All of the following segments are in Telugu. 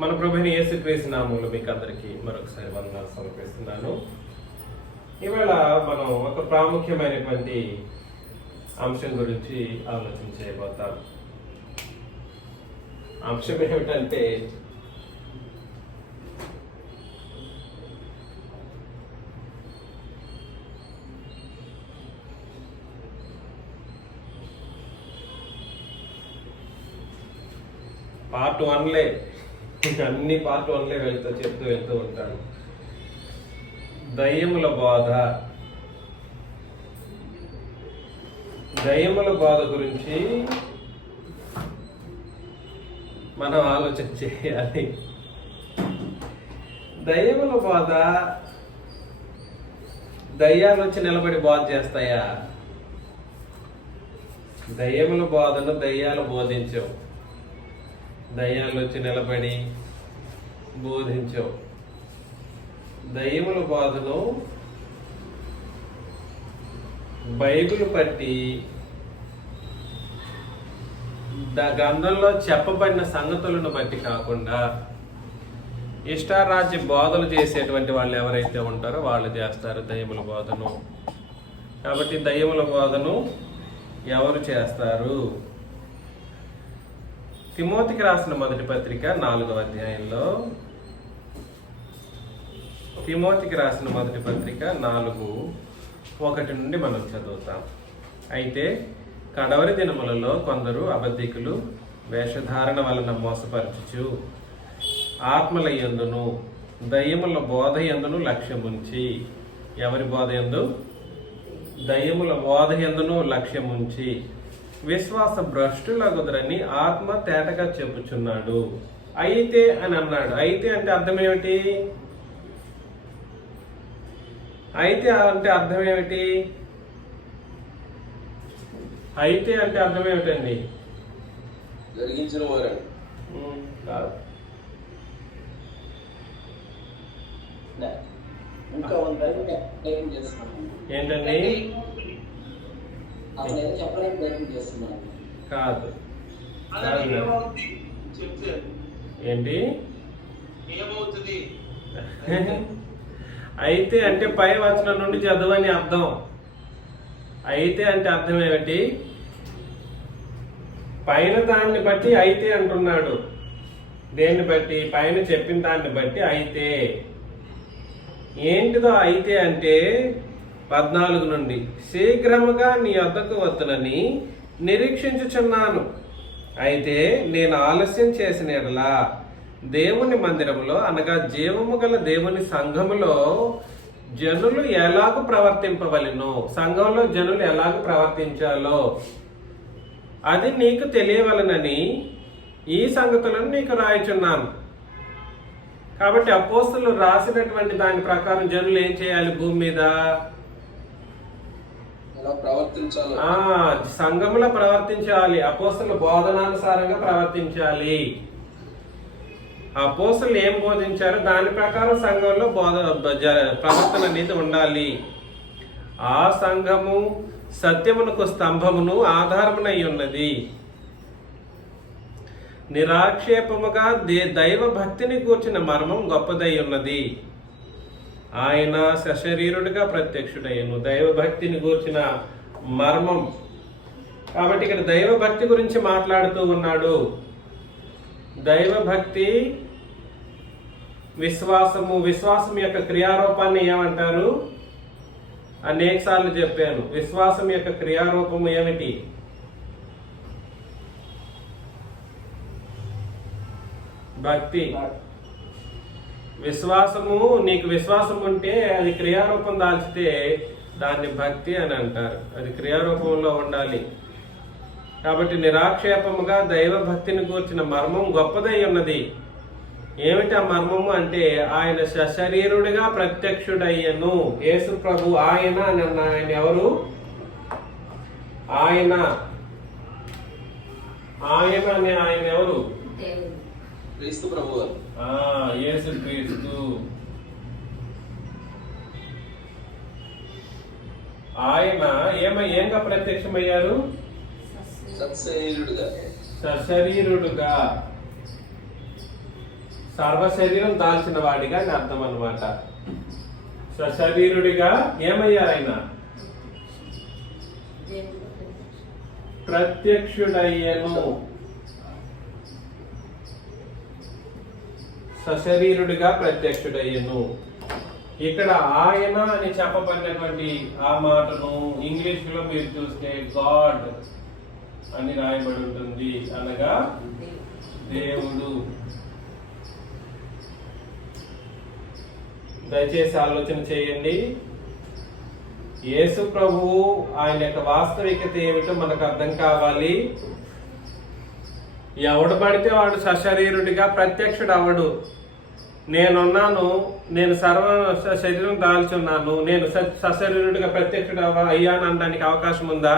మన ప్రభువైన యేసుక్రీస్తు నామములో మీకు అందరికీ మరొకసారి వందనాలు సమర్పిస్తున్నాను. ఇవాళ మనం ఒక ప్రాముఖ్యమైనటువంటి అంశం గురించి ఆలోచన చేయబోతాం. అంశం ఏమిటంటే పార్ట్ 1లే, అన్ని పార్ట్ 1లే చెప్తూ ఉంటాను. దయ్యముల బోధ. దయ్యముల బోధ గురించి మనం ఆలోచన చేయాలి. దయ్యముల బోధ, దయ్యాలు వచ్చి నిలబడి బోధ చేస్తాయా? దయ్యముల బోధను దయ్యాలు బోధించవు. దయ్యాలు వచ్చి నిలబడి బోధించవు. దయ్యముల బోధను బైబిల్ పట్టి గ్రంథంలో చెప్పబడిన సంగతులను బట్టి కాకుండా ఇష్టారాజ్య బోధలు చేసేటువంటి వాళ్ళు ఎవరైతే ఉంటారో వాళ్ళు చేస్తారు దయ్యముల బోధను. కాబట్టి దయ్యముల బోధను ఎవరు చేస్తారు? తిమోతికి రాసిన మొదటి పత్రిక 4వ అధ్యాయంలో, తిమోతికి రాసిన మొదటి పత్రిక 4:1 నుండి మనం చదువుతాం. అయితే కడవరి దినములలో కొందరు అబద్ధికులు వేషధారణ వలన మోసపరచుచు ఆత్మల యందును దయ్యముల బోధ యందును లక్ష్యముంచి, ఎవరి బోధ యందు? దయ్యముల బోధ యందును లక్ష్యముంచి విశ్వాస భ్రష్టులగుదరని ఆత్మ తేటగా చెప్పుచున్నాడు. అయితే అని అన్నాడు. అయితే అంటే అర్థం ఏమిటి? అయితే అంటే అర్థం ఏమిటి? అయితే అంటే అర్థం ఏమిటండి? జరిగించిన వారు కాదు. ఏంటండి? కాదు. ఏంటి? అయితే అంటే పై వచనం నుండి చదువని అర్థం. అయితే అంటే అర్థం ఏమిటి? పైన దాన్ని బట్టి అయితే అంటున్నాడు. దేన్ని బట్టి? పైన చెప్పిన దాన్ని బట్టి అయితే. ఏంటిదో అయితే అంటే 14 నుండి, శీఘ్రముగా నీ వద్దకు వత్తునని నిరీక్షించుచున్నాను. అయితే నేను ఆలస్యం చేసిన ఎడలా దేవుని మందిరంలో అనగా జీవము గల దేవుని సంఘములో జనులు ఎలాగూ ప్రవర్తింపవలెనో, సంఘంలో జనులు ఎలాగూ ప్రవర్తించాలో అది నీకు తెలియవలనని ఈ సంగతులను నీకు రాయిచున్నాను. కాబట్టి అపోస్తలులు రాసినటువంటి దాని ప్రకారం జనులు ఏం చేయాలి? భూమి మీద సంఘంలో ప్రవర్తించాలి. అపోస్తలుల బోధనానుసారంగా ప్రవర్తించాలి. అపోస్తలులు ఏం బోధించారో దాని ప్రకారం సంఘంలో ప్రవర్తన అనేది ఉండాలి. ఆ సంఘము సత్యమునకు స్తంభమును ఆధారమునై ఉన్నది. నిరాక్షేపముగా దైవ భక్తిని కూర్చిన మర్మం గొప్పదై ఉన్నది. ఆయన సశరీరుడిగా ప్రత్యక్షుడయ్యను. దైవ భక్తిని కూర్చిన మర్మం. కాబట్టి ఇక్కడ దైవ భక్తి గురించి మాట్లాడుతూ ఉన్నాడు. దైవ భక్తి, విశ్వాసము. విశ్వాసం యొక్క క్రియారూపాన్ని ఏమంటారు? అనేక సార్లు చెప్పాను. విశ్వాసం యొక్క క్రియారూపము ఏమిటి? భక్తి. విశ్వాసము, నీకు విశ్వాసం ఉంటే అది క్రియారూపం దాల్చితే దాన్ని భక్తి అని అంటారు. అది క్రియారూపంలో ఉండాలి. కాబట్టి నిరాక్షేపముగా దైవ భక్తిని కూర్చిన మర్మం గొప్పదై ఉన్నది. ఏమిటి ఆ మర్మము అంటే ఆయన సశరీరుడిగా ప్రత్యక్షుడయ్యను. యేసు ప్రభు ఆయన అని అన్న. ఆయన ఎవరు? ఆయన అని ఆయన ఎవరు? క్రీస్తు ప్రభు. యేసు క్రీస్తు. ఆయన ఏంగా ప్రత్యక్షమయ్యారు? సశరీరుడుగా. సశరీరుడుగా. సర్వశరీరం దాల్చిన వాడిగా అని అర్థం అన్నమాట. సశరీరుడిగా ఏమయ్యారు ఆయన? ప్రత్యక్షుడయ్యను. సశరీరుడిగా ప్రత్యక్షుడయ్యను. ఇక్కడ ఆయన అని చెప్పబడినటువంటి ఆ మాటను ఇంగ్లీష్ లో మీరు చూస్తే గాడ్ అని రాయబడి ఉంటుంది, అనగా దేవుడు. దయచేసి ఆలోచన చేయండి. యేసు ప్రభువు ఆయన యొక్క వాస్తవికత ఏమిటో మనకు అర్థం కావాలి. ఎవడు పడితే వాడు సశరీరుడిగా ప్రత్యక్షుడు అవడు. నేనున్నాను, నేను సర్వ శరీరం దాల్చున్నాను, నేను సశరీరుడిగా ప్రత్యక్షుడు అయ్యాను అనడానికి అవకాశం ఉందా?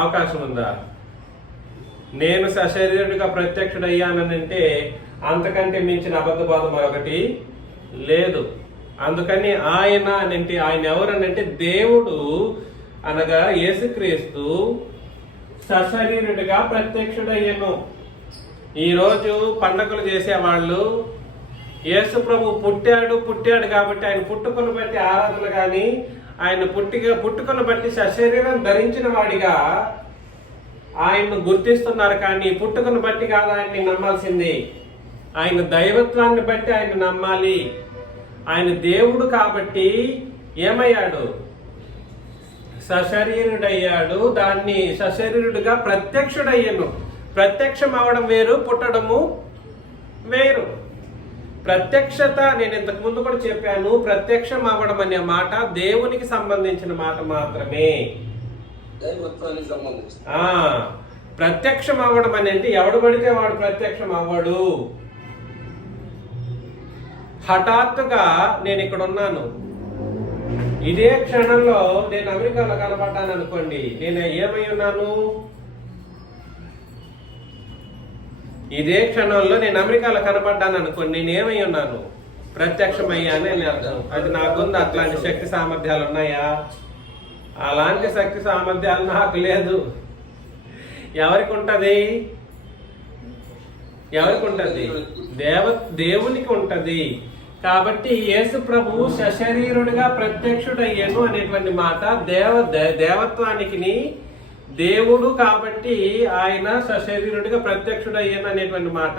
అవకాశం ఉందా? నేను సశరీరుడిగా ప్రత్యక్షుడు అయ్యానంటే అంతకంటే మించిన అబద్ధ బోధ మరొకటి లేదు. అందుకని ఆయన అనంటే ఆయన ఎవరనంటే దేవుడు, అనగా యేసుక్రీస్తు సశరీరుడిగా ప్రత్యక్షుడయ్యను. ఈరోజు పండగలు చేసేవాళ్ళు యేసు ప్రభు పుట్టాడు కాబట్టి ఆయన పుట్టుకను బట్టి ఆరాధన కానీ, ఆయన పుట్టుకను బట్టి సశరీరం ధరించిన వాడిగా ఆయన్ను గుర్తిస్తున్నారు. కానీ పుట్టుకను బట్టి కాదు ఆయన్ని నమ్మాల్సింది, ఆయన దైవత్వాన్ని బట్టి ఆయన నమ్మాలి. ఆయన దేవుడు కాబట్టి ఏమయ్యాడు? సశరీరుడయ్యాడు. దాన్ని సశరీరుడిగా ప్రత్యక్షుడయ్యను. ప్రత్యక్షం అవడం వేరు, పుట్టడము వేరు. ప్రత్యక్షత నేను ఇంతకు ముందు కూడా చెప్పాను, ప్రత్యక్షం అవ్వడం అనే మాట దేవునికి సంబంధించిన మాట మాత్రమే. ప్రత్యక్షం అవ్వడం అని అంటే ఎవడు పడితే వాడు ప్రత్యక్షం అవ్వడు. హఠాత్తుగా నేను ఇక్కడ ఉన్నాను, ఇదే క్షణంలో నేను అమెరికాలో కనపడ్డాను అనుకోండి, నేను ఏమై ఉన్నాను? ఇదే క్షణంలో నేను అమెరికాలో కనపడ్డాను అనుకోండి, నేను ఏమై ఉన్నాను? ప్రత్యక్షమయ్యాను అని అర్థం. అది నాకుంది. అట్లాంటి శక్తి సామర్థ్యాలు ఉన్నాయా? అలాంటి శక్తి సామర్థ్యాలు నాకు లేదు. ఎవరికి ఉంటది? ఎవరికి ఉంటది? దేవునికి ఉంటది. కాబట్టి యేసు ప్రభు సశరీరుడిగా ప్రత్యక్షుడయ్యను అనేటువంటి మాట దేవత్వానికి దేవుడు కాబట్టి ఆయన సశరీరుడిగా ప్రత్యక్షుడయ్యను అనేటువంటి మాట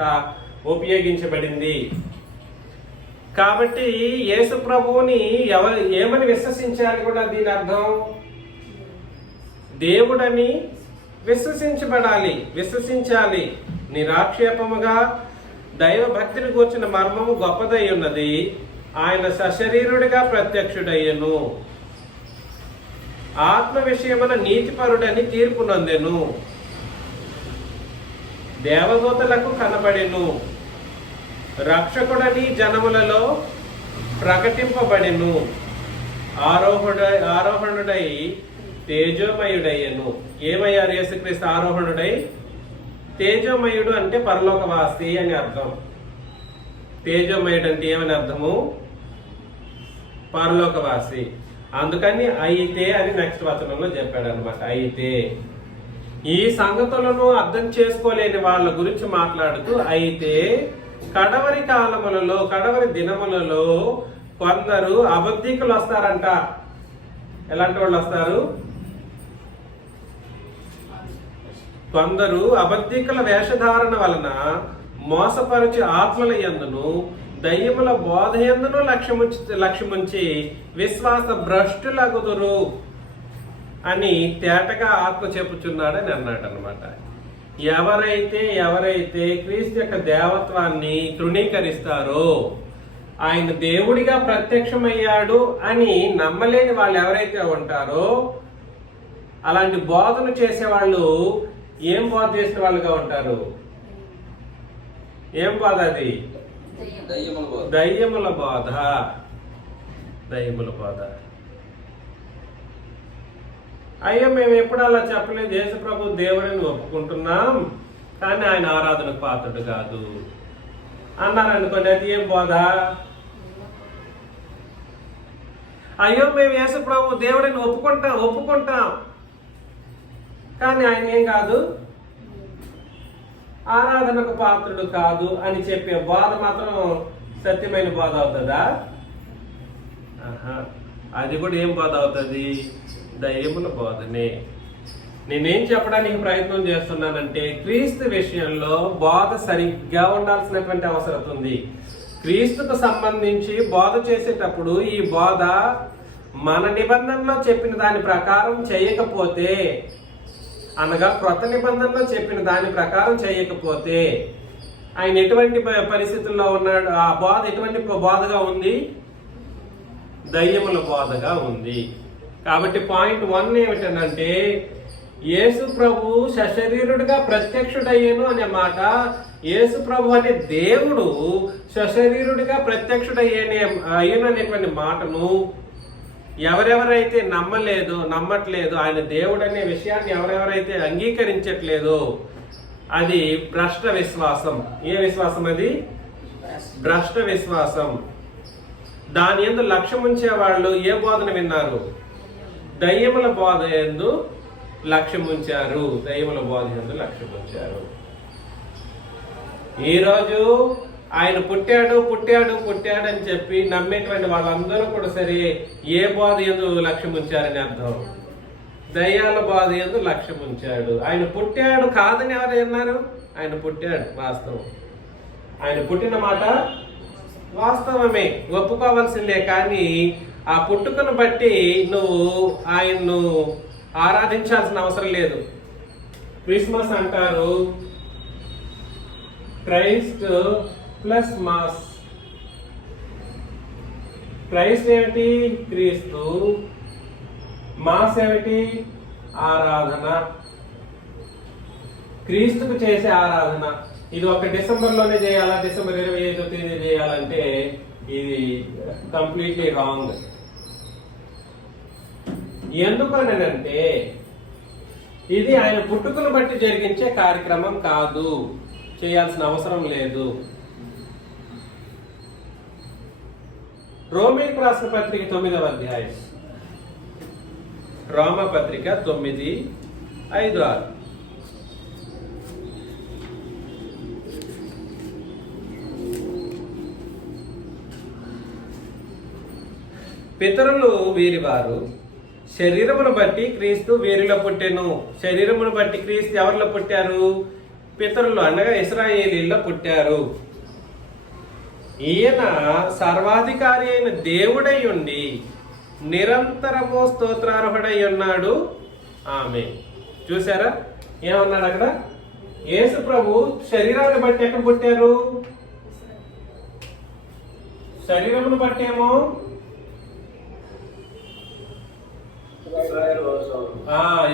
ఉపయోగించబడింది. కాబట్టి యేసు ప్రభువుని ఏమని విశ్వసించాలి కూడా దీని అర్థం? దేవుడని విశ్వసించాలి. నిరాక్షేపముగా దైవ భక్తిని కూర్చున్న మర్మము గొప్పదై ఉన్నది. ఆయన సశరీరుడిగా ప్రత్యక్షుడయ్యను. ఆత్మ విషయమున నీతిపరుడని తీర్పు నొందెను. దేవదూతలకు కనబడెను. రక్షకుడని జనములలో ప్రకటింపబడెను. ఆరోహణుడై తేజోమయుడయ్యను. ఏమయ్యారు యేసుక్రీస్తు? ఆరోహణుడై తేజోమయుడు అంటే పరలోకవాసి అని అర్థం. తేజోమయుడు అంటే ఏమని అర్థము? పరలోకవాసి. అందుకని అయితే అని నెక్స్ట్ వచనంలో చెప్పాడు అనమాట. అయితే ఈ సంగతులను అర్థం చేసుకోలేని వాళ్ళ గురించి మాట్లాడుతూ, అయితే కడవరి కాలములలో, కడవరి దినములలో కొందరు అబద్ధికులు వస్తారంట. ఎలాంటి వాళ్ళు వస్తారు? కొందరు అబద్ధికుల వేషధారణ వలన మోసపరిచి ఆత్మల యందును దయ్యముల బోధ యందును లక్ష్యముంచి విశ్వాస భ్రష్టులగుదురు అని తేటగా ఆత్మ చెప్పుచున్నాడని అన్నాడు అనమాట. ఎవరైతే క్రీస్తు యొక్క దేవత్వాన్ని తృణీకరిస్తారో, ఆయన దేవుడిగా ప్రత్యక్షమయ్యాడు అని నమ్మలేని వాళ్ళు ఎవరైతే ఉంటారో, అలాంటి బోధను చేసేవాళ్ళు ఏం బోధ చేసిన వాళ్ళుగా ఉంటారు? ఏం బోధ అది? దయ్యముల బోధ. అయ్యో మేము ఎప్పుడు అలా చెప్పలేదు, యేసు ప్రభు దేవుడిని ఒప్పుకుంటున్నాం కానీ ఆయన ఆరాధనకు పాత్రుడు కాదు అన్నారు అనుకోండి, అది ఏం బోధ? అయ్యో మేము యేసు ప్రభు దేవుడిని ఒప్పుకుంటాం కానీ ఆయన ఏం కాదు, ఆరాధనకు పాత్రుడు కాదు అని చెప్పే బోధ మాత్రం సత్యమైన బోధ అవుతుందా? అది కూడా ఏం బోధ అవుతుంది? దయ్యముల బోధనే. నేనేం చెప్పడానికి ప్రయత్నం చేస్తున్నానంటే, క్రీస్తు విషయంలో బోధ సరిగ్గా ఉండాల్సినటువంటి అవసరం ఉంది. క్రీస్తుకు సంబంధించి బోధ చేసేటప్పుడు ఈ బోధ మన నిబంధనలో చెప్పిన దాని ప్రకారం చేయకపోతే, అనగా క్రొత్త నిబంధనలో చెప్పిన దాని ప్రకారం చేయకపోతే, ఆయన ఎటువంటి పరిస్థితుల్లో ఉన్నాడు? ఆ బోధ ఎటువంటి బోధగా ఉంది? దయ్యముల బోధగా ఉంది. కాబట్టి పాయింట్ 1 ఏమిటంటే, యేసు ప్రభు సశరీరుడిగా ప్రత్యక్షుడయ్యాను అనే మాట, యేసు ప్రభు అనే దేవుడు సశరీరుడిగా ప్రత్యక్షుడయ్యాను అనేటువంటి మాటను ఎవరెవరైతే నమ్మట్లేదు, ఆయన దేవుడు అనే విషయాన్ని ఎవరెవరైతే అంగీకరించట్లేదో అది భ్రష్ట విశ్వాసం. ఏ విశ్వాసం అది? భ్రష్ట విశ్వాసం. దాని యందు లక్ష్యం ఉంచే వాళ్ళు ఏ బోధన విన్నారు? దయ్యముల బోధ యందు లక్ష్యం ఉంచారు. దయ్యముల బోధ యందు లక్ష్యం ఉంచారు. ఈరోజు ఆయన పుట్టాడు అని చెప్పి నమ్మేటువంటి వాళ్ళందరూ కూడా సరే ఏ బోధ యందు లక్ష్యం ఉంచారని అర్థం? దయ్యాల బోధ యందు లక్ష్యం ఉంచాడు. ఆయన పుట్టాడు కాదని ఎవరు అన్నారు? ఆయన పుట్టాడు, వాస్తవం. ఆయన పుట్టిన మాట వాస్తవమే, ఒప్పుకోవాల్సిందే. కానీ ఆ పుట్టుకను బట్టి నువ్వు ఆయన్ను ఆరాధించాల్సిన అవసరం లేదు. క్రిస్మస్ అంటారు, క్రైస్ట్ ప్లస్ మాస్. క్రైస్ట్ ఏమిటి? క్రీస్తు. మాస్ ఏమిటి? ఆరాధన. క్రీస్తుకు చేసే ఆరాధన. ఇది ఒక డిసెంబర్లోనే చేయాలా, డిసెంబర్ 25వ తేదీ చేయాలంటే ఇది కంప్లీట్లీ రాంగ్. ఎందుకనంటే ఇది ఆయన పుట్టుకను బట్టి జరిగించే కార్యక్రమం కాదు, చేయాల్సిన అవసరం లేదు. రోమీయులకు రాసిన పత్రిక 9వ అధ్యాయం, రోమా పత్రిక 9:5-6. పితరులు వీరివారు, శరీరమును బట్టి క్రీస్తు వీరిలో పుట్టెను. శరీరమును బట్టి క్రీస్తు ఎవరిలో పుట్టారు? పితరులు అనగా ఇశ్రాయేలీల్లో పుట్టారు. ఈయన సర్వాధికారి అయిన దేవుడై ఉండి నిరంతరము స్తోత్రార్హుడై ఉన్నాడు. ఆమె చూసారా ఏమన్నాడు అక్కడ? యేసు ప్రభు శరీరాన్ని బట్టి ఎక్కడ పుట్టారు? శరీరమును బట్టేమో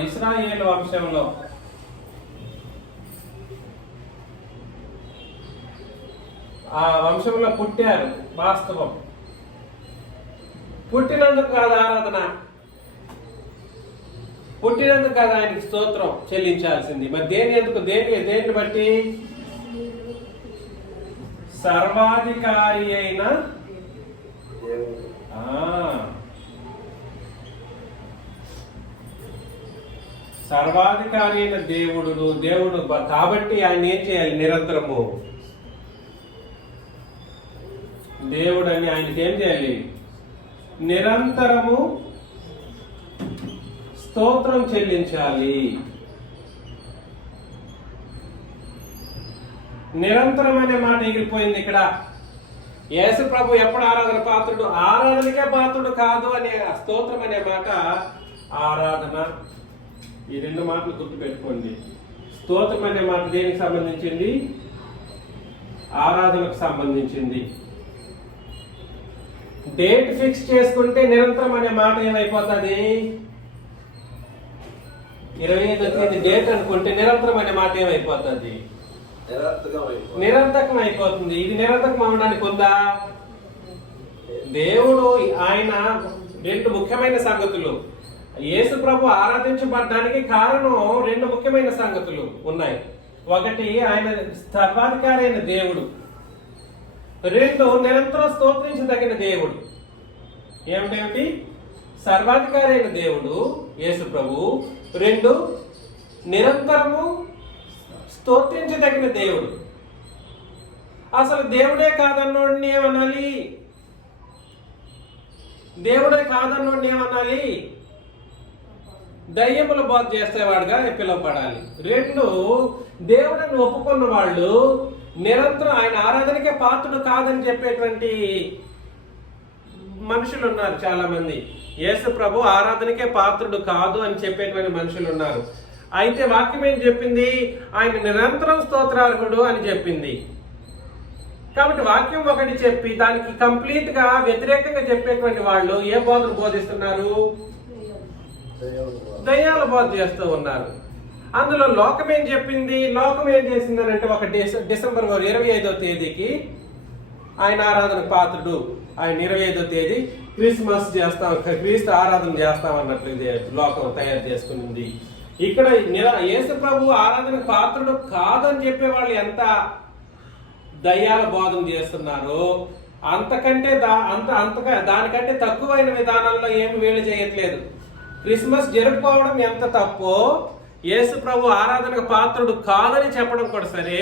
ఇశ్రాయేలు వంశంలో. ఆ వంశంలో పుట్టారు, వాస్తవం. పుట్టినందుకు కాదు ఆరాధన, పుట్టినందుకు కాదు ఆయనకి స్తోత్రం చెల్లించాల్సింది. మరి దేన్ని బట్టి? సర్వాధికారి అయిన సర్వాధికారి అయిన దేవుడు కాబట్టి ఆయన ఏం చేయాలి? నిరంతరము దేవుడు అని ఆయనకి ఏం చేయాలి? నిరంతరము స్తోత్రం చెల్లించాలి. నిరంతరం అనే మాట ఎగిరిపోయింది ఇక్కడ. యేసు ప్రభు ఎప్పుడు ఆరాధన పాత్రుడు? ఆరాధనకే పాత్రుడు కాదు అనే స్తోత్రం అనే మాట ఆరాధన. ఈ 2 మాటలు గుర్తు పెట్టుకోండి. స్తోత్రం అనే మాట దేనికి సంబంధించింది? ఆరాధనకు సంబంధించింది. డేట్ ఫిక్స్ చేసుకుంటే నిరంతరం అనే మాట ఏమైపోతుంది? 25వ తేదీ డేట్ అనుకుంటే నిరంతరం అనే మాట ఏమైపోతుంది? నిరంతకం అయిపోతుంది. ఇది నిరంతకం అవడానికి ఉందా? దేవుడు ఆయన 2 ముఖ్యమైన సంగతులు, యేసు ప్రభు ఆరాధించబడడానికి కారణం 2 ముఖ్యమైన సంగతులు ఉన్నాయి. ఒకటి, ఆయన సర్వాధికారి అయిన దేవుడు. 2, నిరంతరం స్తోత్రించదగిన దేవుడు. ఏమిటేమిటి? సర్వాధికారి అయిన దేవుడు యేసు ప్రభు. 2, నిరంతరము స్తోత్రించదగిన దేవుడు. అసలు దేవుడే కాదన్నోడిని ఏమనాలి? దేవుడే కాదన్నోడిని ఏమనాలి? దయ్యములు బోధ చేసేవాడుగా పిలువబడాలి. రెండు, దేవుడిని ఒప్పుకున్న వాళ్ళు నిరంతరం ఆయన ఆరాధనకే పాత్రుడు కాదని చెప్పేటువంటి మనుషులు ఉన్నారు చాలా మంది. యేసు ప్రభు ఆరాధనకే పాత్రుడు కాదు అని చెప్పేటువంటి మనుషులు ఉన్నారు. అయితే వాక్యం ఏం చెప్పింది? ఆయన నిరంతరం స్తోత్రార్హుడు అని చెప్పింది. కాబట్టి వాక్యం ఒకటి చెప్పి దానికి కంప్లీట్ గా వ్యతిరేకంగా చెప్పేటువంటి వాళ్ళు ఏ బోధను బోధిస్తున్నారు? దయ్యాల బోధ చేస్తూ ఉన్నారు. అందులో లోకం ఏం చెప్పింది? లోకం ఏం చేసిందనంటే ఒక డిసెంబర్ 25వ తేదీకి ఆయన ఆరాధన పాత్రుడు, ఆయన 25వ తేదీ క్రిస్మస్ చేస్తాం, క్రీస్తు ఆరాధన చేస్తాం అన్నట్లు ఇది లోకం తయారు చేసుకునింది. ఇక్కడ యేసు ప్రభు ఆరాధన పాత్రుడు కాదని చెప్పే వాళ్ళు ఎంత దయ్యాల బోధన చేస్తున్నారు. అంతకంటే దానికంటే తక్కువైన విధానాల్లో ఏమి వీళ్ళు చేయట్లేదు. క్రిస్మస్ జరుపుకోవడం ఎంత తప్పో, యేసు ప్రభు ఆరాధనకు పాత్రుడు కాదని చెప్పడం కూడా సరే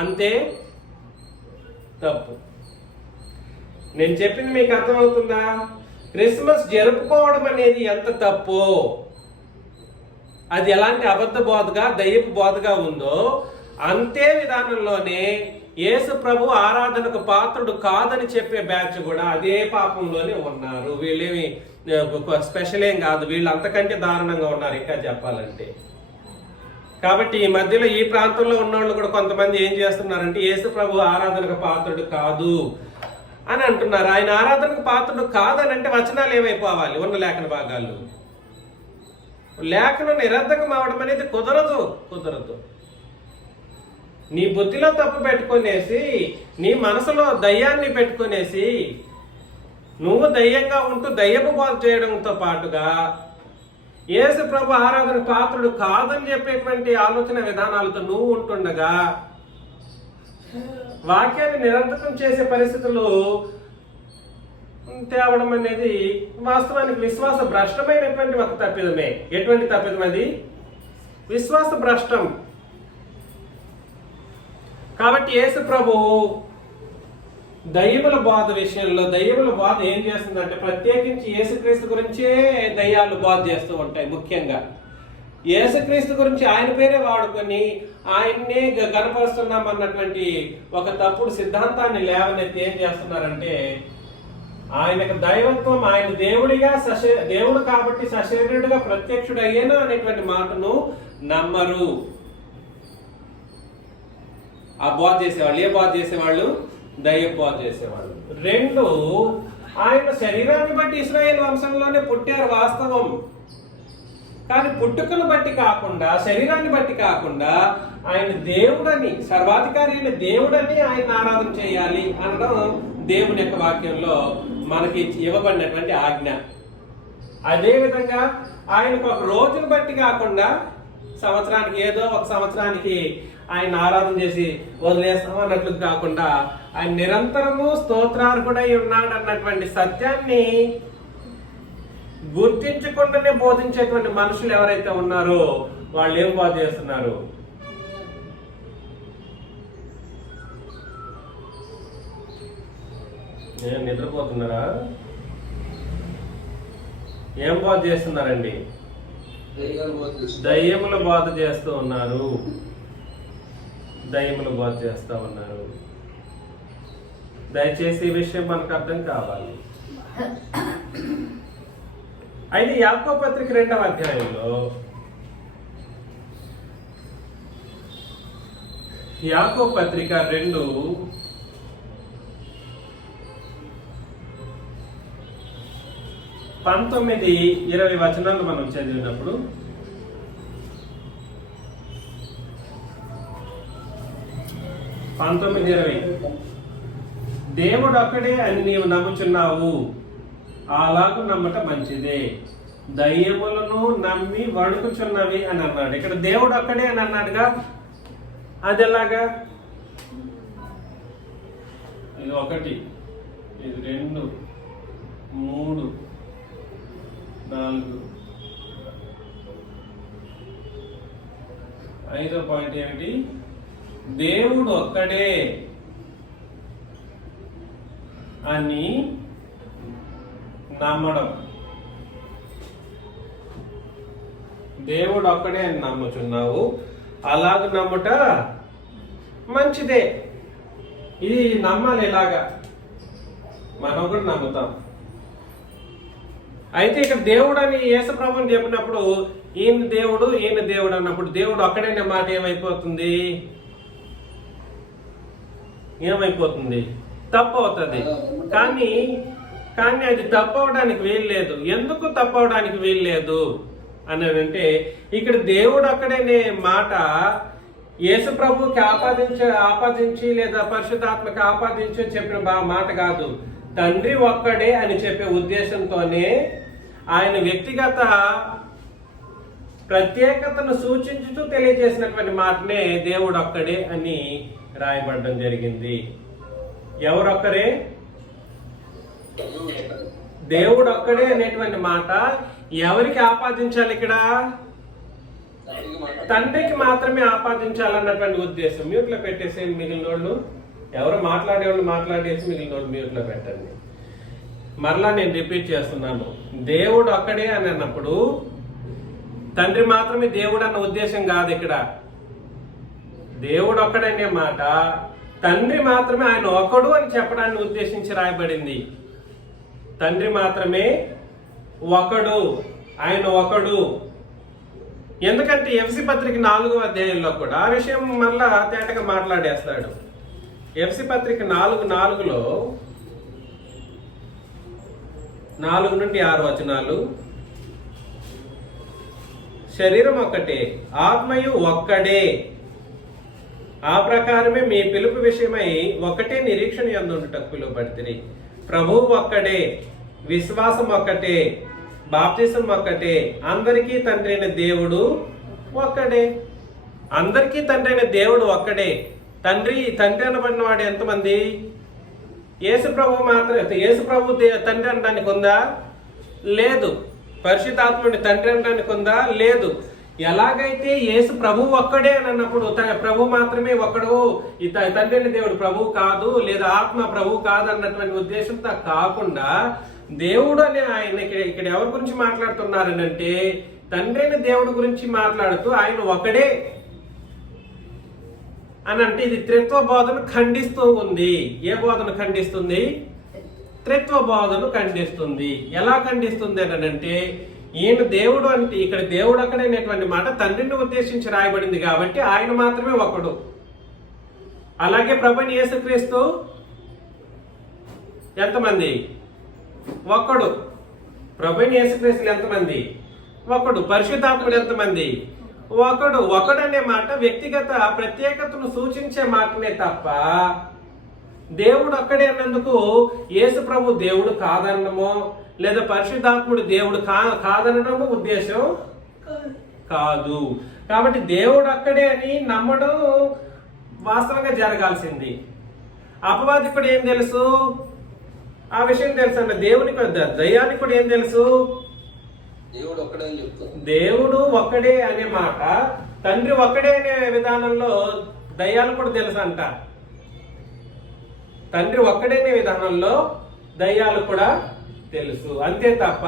అంతే తప్పు. నేను చెప్పింది మీకు అర్థమవుతుందా? క్రిస్మస్ జరుపుకోవడం అనేది ఎంత తప్పో, అది ఎలాంటి అబద్ధ బోధగా దయ్యపు బోధగా ఉందో అంతే విధానంలోనే యేసు ప్రభు ఆరాధనకు పాత్రుడు కాదని చెప్పే బ్యాచ్ కూడా అదే పాపంలోనే ఉన్నారు. వీళ్ళేమి స్పెషల్ ఏం కాదు, వీళ్ళు అంతకంటే దారుణంగా ఉన్నారు ఇంకా చెప్పాలంటే. కాబట్టి ఈ మధ్యలో ఈ ప్రాంతంలో ఉన్నవాళ్ళు కూడా కొంతమంది ఏం చేస్తున్నారంటే యేసు ప్రభు ఆరాధనకు పాత్రుడు కాదు అని అంటున్నారు. ఆయన ఆరాధనకు పాత్రుడు కాదని అంటే వచనాలు ఏమైపోవాలి? ఉన్న లేఖన భాగాలు లేఖనం నిరర్ధకం అవడం అనేది కుదరదు. నీ బుద్ధిలో తప్పు పెట్టుకునేసి, నీ మనసులో దయ్యాన్ని పెట్టుకునేసి, నువ్వు దయ్యంగా ఉంటూ దయ్యపు బోధ చేయడంతో పాటుగా యేసు ప్రభు ఆరాధన పాత్రుడు కాదని చెప్పేటువంటి ఆలోచన విధానాలతో నువ్వు ఉంటుండగా వాక్యాన్ని నిరర్థకం చేసే పరిస్థితులు తేవడం అనేది వాస్తవానికి విశ్వాస భ్రష్టమైనటువంటి ఒక తప్పిదమే. ఎటువంటి తప్పిదం అది? విశ్వాస భ్రష్టం. కాబట్టి యేసు ప్రభు దయ్యముల బోధ విషయంలో దయ్యముల బోధ ఏం చేస్తుందంటే ప్రత్యేకించి యేసుక్రీస్తు గురించే దయ్యాలు బోధ చేస్తూ ఉంటాయి. ముఖ్యంగా యేసుక్రీస్తు గురించి ఆయన పేరే వాడుకొని ఆయన్నే గనపరుస్తున్నాం అన్నటువంటి ఒక తప్పుడు సిద్ధాంతాన్ని లేవనెత్తి ఏం చేస్తున్నారంటే ఆయనకు దైవత్వం, ఆయన దేవుడిగా దేవుడు కాబట్టి సశరీరుడుగా ప్రత్యక్షుడు అయ్యాను అనేటువంటి మాటను నమ్మరు. ఆ బోధ చేసేవాళ్ళు ఏ బోధ చేసేవాళ్ళు? దయ్య బోధ చేసేవాళ్ళు. రెండు, ఆయన శరీరాన్ని బట్టి ఇశ్రాయేలు వంశంలోనే పుట్టారు వాస్తవం. కానీ పుట్టుకను బట్టి కాకుండా, శరీరాన్ని బట్టి కాకుండా ఆయన దేవుడని, సర్వాధికారి అయిన దేవుడని ఆయన ఆరాధన చేయాలి అనడం దేవుని యొక్క వాక్యంలో మనకి ఇవ్వబడినటువంటి ఆజ్ఞ. అదేవిధంగా ఆయనకు ఒక రోజును బట్టి కాకుండా సంవత్సరానికి ఏదో ఒక సంవత్సరానికి ఆయన ఆరాధన చేసి వదిలేస్తాం అన్నట్లు కాకుండా ఆయన నిరంతరము స్తోత్రార్హుడై ఉన్నాడు అన్నటువంటి సత్యాన్ని గుర్తించకుండానే బోధించేటువంటి మనుషులు ఎవరైతే ఉన్నారో వాళ్ళు ఏం బోధ చేస్తున్నారు? నిద్రపోతున్నారా? ఏం బోధ చేస్తున్నారండి? దయ్యముల బోధ చేస్తూ ఉన్నారు. దయ్యముల బోధ చేస్తూ ఉన్నారు. దయచేసి ఈ విషయం మనకు అర్థం కావాలి. అయితే యాకోబు పత్రిక 2వ అధ్యాయంలో యాకోబు పత్రిక 2 19-20 వచనాలు మనం చదివినప్పుడు దేవుడు ఒక్కడే అని నీవు నమ్ముచున్నావు, అలాగూ నమ్మట మంచిదే. దయ్యములను నమ్మి వణుకుచున్నవి అని అన్నాడు. ఇక్కడ దేవుడు ఒక్కడే అని అన్నాడుగా, అది ఎలాగా? ఇది 1, ఇది 2, 3, 4, 5వ పాయింట్ ఏమిటి? దేవుడు ఒక్కడే అని నమ్మడం. దేవుడు ఒక్కడే అని నమ్ముచున్నావు, అలాగ నమ్ముట మంచిదే. ఇది నమ్మాలి. ఇలాగా మనం కూడా నమ్ముతాం. అయితే ఇక్కడ దేవుడు అని యేసు ప్రభువుని చెప్పినప్పుడు ఈయన దేవుడు అన్నప్పుడు దేవుడు ఒక్కడైన మాట ఏమైపోతుంది? తప్పు అవుతుంది. కానీ అది తప్పు అవడానికి వీల్లేదు. ఎందుకు తప్పు అవడానికి వీల్లేదు అని అంటే, ఇక్కడ దేవుడు ఒక్కడనే మాట యేసు ప్రభుకి ఆపాదించి లేదా పరిశుద్ధాత్మకు ఆపాదించి చెప్పిన మాట కాదు. తండ్రి ఒక్కడే అని చెప్పే ఉద్దేశంతోనే ఆయన వ్యక్తిగత ప్రత్యేకతను సూచించుతూ తెలియజేసినటువంటి మాటనే దేవుడు ఒక్కడే అని రాయబడడం జరిగింది. ఎవరొక్కరే? దేవుడు ఒక్కడే అనేటువంటి మాట ఎవరికి ఆపాదించాలి? ఇక్కడ తండ్రికి మాత్రమే ఆపాదించాలన్నటువంటి ఉద్దేశం. మ్యూట్ లో పెట్టేసి మిగిలిన వాళ్ళు ఎవరో మాట్లాడేవాళ్ళు మాట్లాడేసి మిగిలిన వాళ్ళు మ్యూట్ లో పెట్టండి. మరలా నేను రిపీట్ చేస్తున్నాను. దేవుడు ఒక్కడే అని అన్నప్పుడు తండ్రి మాత్రమే దేవుడు అన్న ఉద్దేశం కాదు. ఇక్కడ దేవుడు ఒక్కడనే మాట తండ్రి మాత్రమే ఆయన ఒకడు అని చెప్పడాన్ని ఉద్దేశించి రాయబడింది. తండ్రి మాత్రమే ఒకడు, ఆయన ఒకడు. ఎందుకంటే ఎఫ్సి పత్రిక 4వ అధ్యాయంలో కూడా ఆ విషయం మళ్ళా తేటగా మాట్లాడేస్తాడు. ఎఫ్సి పత్రిక 4:4లో 4 నుండి 6 వచనాలు, శరీరం ఒక్కటే, ఆత్మయు ఒక్కడే, ఆ ప్రకారమే మీ పిలుపు విషయమై ఒకటే నిరీక్షణ యందుండుటకు పిలువబడితిరి. ప్రభువు ఒక్కడే, విశ్వాసం ఒక్కటే, బాప్తిసం ఒక్కటే, అందరికీ తండ్రి అయిన దేవుడు ఒక్కడే. అందరికీ తండ్రి అయిన దేవుడు ఒక్కడే. తండ్రి అనబడిన వాడు ఎంతమంది? యేసు ప్రభు మాత్రమే. యేసు ప్రభు తండ్రి అనడానికి ఉందా? లేదు. పరిశుద్ధాత్ముడి తండ్రి అనడానికి ఉందా? లేదు. ఎలాగైతే యేసు ప్రభు ఒక్కడే అని అన్నప్పుడు ప్రభు మాత్రమే ఒక్కడు, ఈ తండ్రి అయిన దేవుడు ప్రభు కాదు లేదా ఆత్మ ప్రభు కాదు అన్నటువంటి ఉద్దేశంతో కాకుండా దేవుడు అని ఆయన ఇక్కడ ఎవరి గురించి మాట్లాడుతున్నారనంటే తండ్రి అయిన దేవుడి గురించి మాట్లాడుతూ ఆయన ఒకడే అని అంటే ఇది త్రిత్వ బోధను ఖండిస్తూ ఉంది. ఏ బోధను ఖండిస్తుంది? త్రిత్వ బోధను ఖండిస్తుంది. ఎలా ఖండిస్తుంది అని అంటే, ఈయన దేవుడు అంటే ఇక్కడ దేవుడు అక్కడైనటువంటి మాట తండ్రిని ఉద్దేశించి రాయబడింది కాబట్టి ఆయన మాత్రమే ఒకడు. అలాగే ప్రభుని యేసుక్రీస్తు ఎంతమంది? ఒక్కడు. ప్రభుని యేసుక్రీస్తులు ఎంతమంది? ఒకడు. పరిశుద్ధాత్ముడు ఎంతమంది? ఒకడనే మాట వ్యక్తిగత ప్రత్యేకతను సూచించే మాటనే తప్ప దేవుడు ఒక్కడే అన్నందుకు యేసు ప్రభు దేవుడు కాదనడమో లేదా పరిశుద్ధాత్ముడు దేవుడు కాదనడము ఉద్దేశం కాదు. కాబట్టి దేవుడు ఒక్కడే అని నమ్మడం వాస్తవంగా జరగాల్సింది. అపవాదికి కూడా ఏం తెలుసు? ఆ విషయం తెలుసు అన్న. దేవునికి దయ్యానికి కూడా ఏం తెలుసు? దేవుడు ఒక్కడే అనే మాట తండ్రి ఒక్కడే అనే విధానంలో దయ్యాలు కూడా తెలుసు అంట. తండ్రి ఒక్కడే అనే విధానంలో దయ్యాలు కూడా తెలుసు. అంతే తప్ప